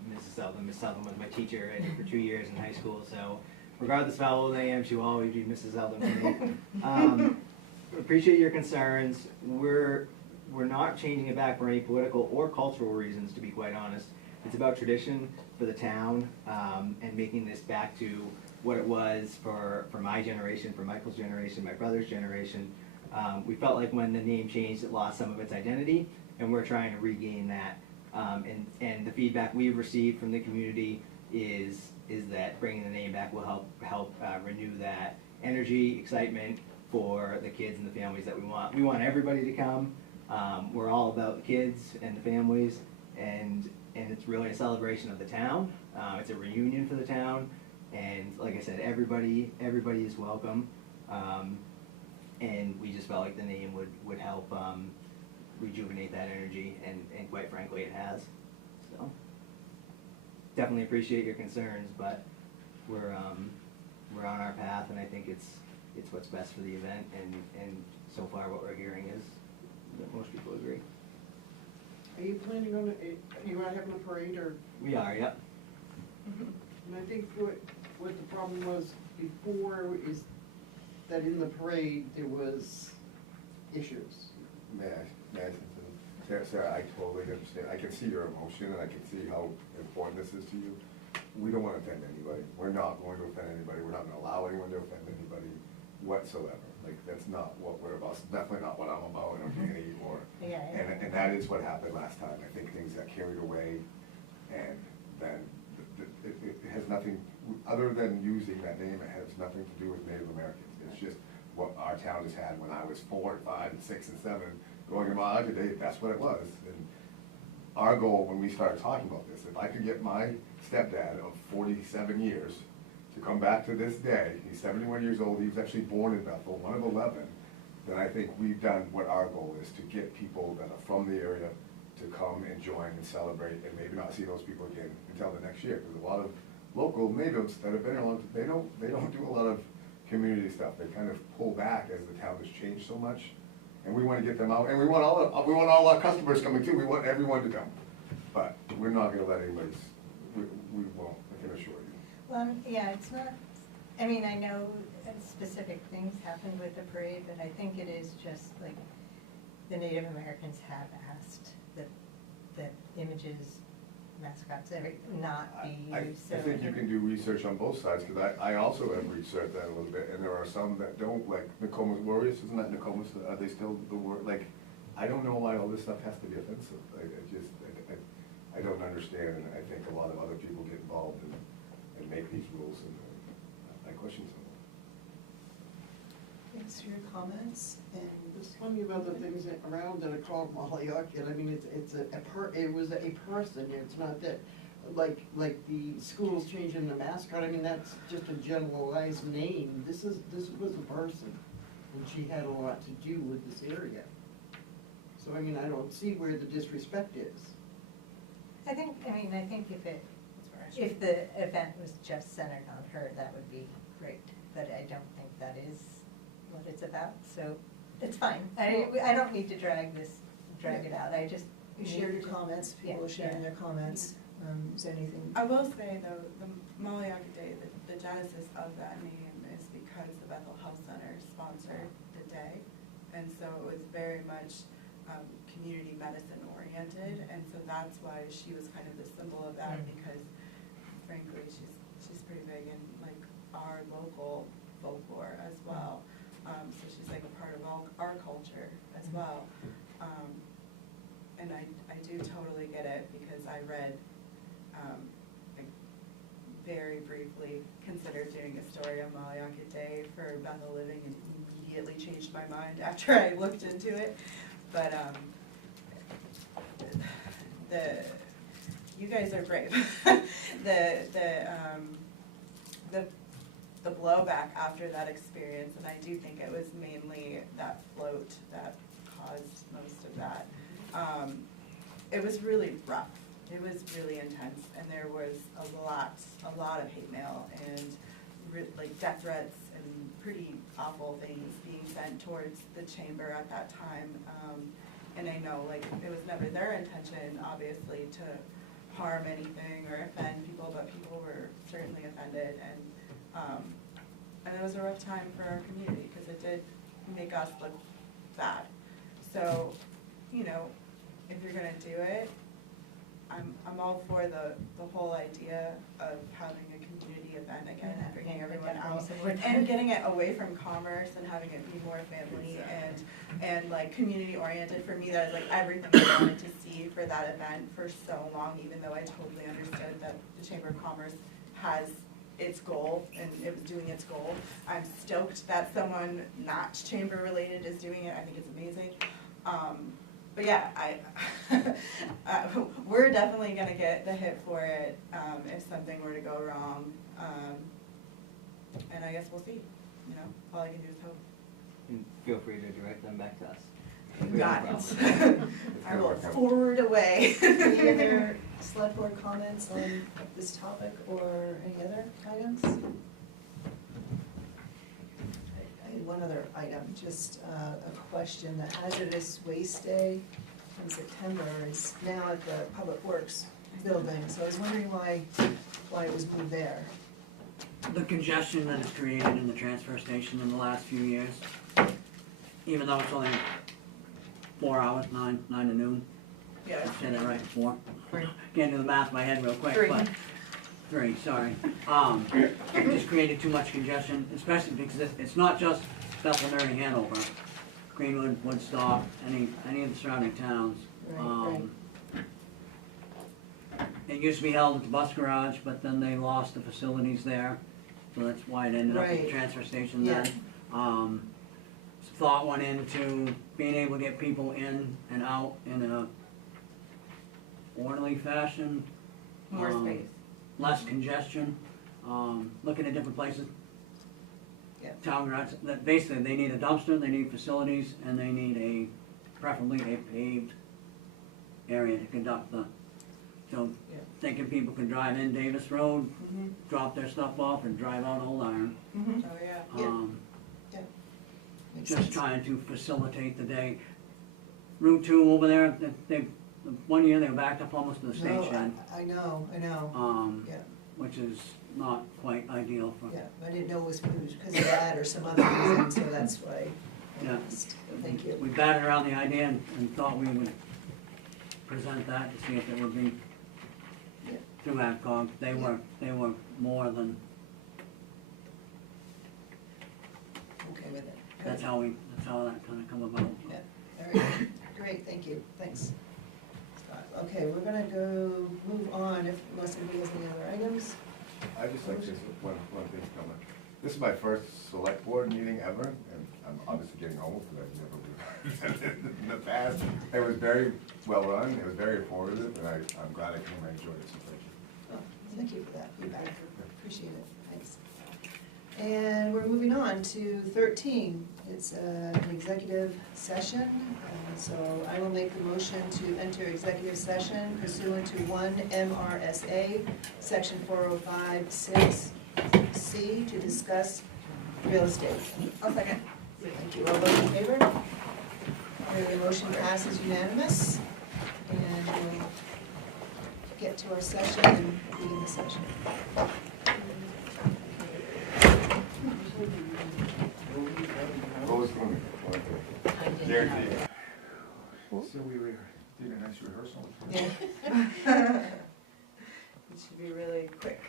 Miss Southern was my teacher, I did for 2 years in high school, so regardless of how old I am, she will always be Mrs. Southern to me. Appreciate your concerns. We're not changing it back for any political or cultural reasons, to be quite honest. It's about tradition for the town, and making this back to what it was for my generation, for Michael's generation, my brother's generation. We felt like when the name changed, it lost some of its identity, and we're trying to regain that. And the feedback we've received from the community is that bringing the name back will help renew that energy, excitement for the kids and the families that we want. We want everybody to come. We're all about the kids and the families, and it's really a celebration of the town. It's a reunion for the town, and like I said, everybody is welcome. And we just felt like the name would help rejuvenate that energy, and quite frankly, it has. So definitely appreciate your concerns, but we're on our path, and I think it's what's best for the event, and so far what we're hearing is that most people agree. Are you planning on, you are having a parade, or? We are, yep. And I think what the problem was before is that in the parade, there was issues. May I say something? Sarah, I totally understand. I can see your emotion, and I can see how important this is to you. We don't want to offend anybody. We're not going to offend anybody. We're not going to allow anyone to offend anybody whatsoever. Like, that's not what we're about. It's definitely not what I'm about, or Danny, or, and that is what happened last time. I think things got carried away, and then it has nothing, other than using that name, it has nothing to do with Native Americans. It's just what our town has had when I was 4 and 5 and 6 and 7, going to Malaga Day, that's what it was. And our goal when we started talking about this, if I could get my stepdad of 47 years to come back to this day, he's 71 years old, he was actually born in Bethel, one of 11, then I think we've done what our goal is, to get people that are from the area to come and join and celebrate, and maybe not see those people again until the next year. Because a lot of local natives that have been here a long time, they don't do a lot of community stuff. They kind of pull back as the town has changed so much, and we want to get them out, and we want all our customers coming too. We want everyone to come, but we're not going to let anybody. We won't. I can assure you. Well, yeah, it's not, I mean, I know specific things happened with the parade, but I think it is just like the Native Americans have asked that images, mascots, not be used. I think you can do research on both sides, because I also have researched that a little bit, and there are some that don't, like Nokomis Warriors, isn't that Nokomis? Are they still the word? Like, I don't know why all this stuff has to be offensive. I don't understand, and I think a lot of other people get involved and make these rules, and I question some of them. Thanks for your comments, and There's plenty of other things around that are called Malayaket. I mean, it was a person, it's not that, like the schools changing the mascot, I mean, that's just a generalized name. This was a person, and she had a lot to do with this area. So, I mean, I don't see where the disrespect is. I think if the event was just centered on her, that would be great, but I don't think that is what it's about, so it's fine. I don't need to drag it out, I just. you shared your comments, people are sharing their comments. Is there anything? I will say though, the Malayaga Day, the genesis of that name is because the Bethel Health Center sponsored the day. And so it was very much community medicine oriented, and so that's why she was kind of the symbol of that, because frankly, she's pretty big in like our local folklore as well. So she's like a part of our culture as well. And I do totally get it, because I read, like, very briefly considered doing a story on Malayaga Day for Bethel Living, and immediately changed my mind after I looked into it. But you guys are brave. The blowback after that experience, and I do think it was mainly that float that caused most of that. It was really rough. It was really intense, and there was a lot of hate mail and like death threats and pretty awful things being sent towards the chamber at that time. And I know, like, it was never their intention, obviously, to harm anything or offend people, but people were certainly offended, and it was a rough time for our community, because it did make us look bad. So, you know, if you're gonna do it, I'm all for the whole idea of having a community event again, and bringing everyone out, and getting it away from commerce and having it be more family and like community oriented. For me, that is like everything I wanted to see for that event for so long, even though I totally understood that the Chamber of Commerce has its goal and it was doing its goal. I'm stoked that someone not chamber related is doing it. I think it's amazing. But yeah, we're definitely gonna get the hit for it if something were to go wrong. And I guess we'll see, you know, all I can do is hope. And feel free to direct them back to us. Got No it. problem. I will forward away. Any other select board comments on this topic or any other items? I had one other item, just a question. The Hazardous Waste Day in September is now at the Public Works building, so I was wondering why it was moved there. The congestion that is created in the transfer station in the last few years, even though it's only 4 hours, 9 to noon. Yeah. I said that right before. 3. Can't do the math in my head real quick, 3. but 3, sorry. It just created too much congestion, especially because it's not just Bethel, Mary, Hanover, Greenwood, Woodstock, any of the surrounding towns. Right. It used to be held at the bus garage, but then they lost the facilities there, so that's why it ended up at the Right. transfer station Yeah. then. Some thought went into being able to get people in and out in a orderly fashion. More space. Less congestion, looking at different places. Yeah. Town garage, that basically they need a dumpster, they need facilities, and they need preferably a paved area to conduct the, so Yeah. thinking people can drive in Davis Road, Mhm. drop their stuff off and drive out Old Iron. Oh, yeah. Yeah. Makes Just sense. trying to facilitate the day. Route 2 over there, one year they were backed up almost to the No, station, I know, yeah. which is not quite ideal for, Yeah, I didn't know it was because of that or some other reason, so that's why I Yeah. asked. Thank you. we batted around the idea and thought we would present that to see if it would be Yeah. through AdCog. They were more than, Okay with it. that's how that kinda come about. Yeah, very good. Great, thank you, thanks. Scott. Okay, we're gonna move on unless anybody has any other items. I just like just one thing to comment. This is my first select board meeting ever, and I'm obviously getting old because I've never been in the past. It was very well run, it was very informative, and I'm glad I came, I enjoyed it, so thank you. Oh, thank you for that feedback, appreciate it, thanks. And we're moving on to 13. It's an executive session, so I will make the motion to enter executive session pursuant to 1 MRSA, section 405(6)C, to discuss real estate. I'll second. Thank you, all those in favor? The motion passes unanimous, and we'll get to our session and begin the session. What was going on? I did. Guaranteed. So we did a nice rehearsal. Yeah. It should be really quick.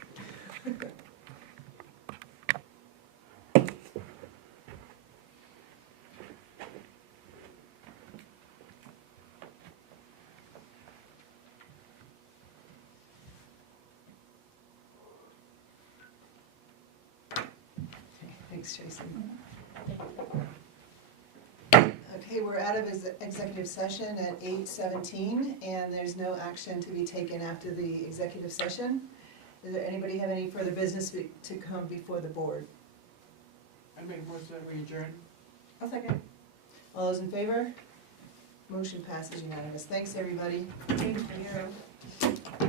Thanks, Tracy. Okay, Okay, we're out of executive session at 8:17, and there's no action to be taken after the executive session. Does there, anybody have any further business to come before the board? I make more sense we adjourn. I'll second. All those in favor? Motion passes unanimous. Thanks, everybody. Thank you.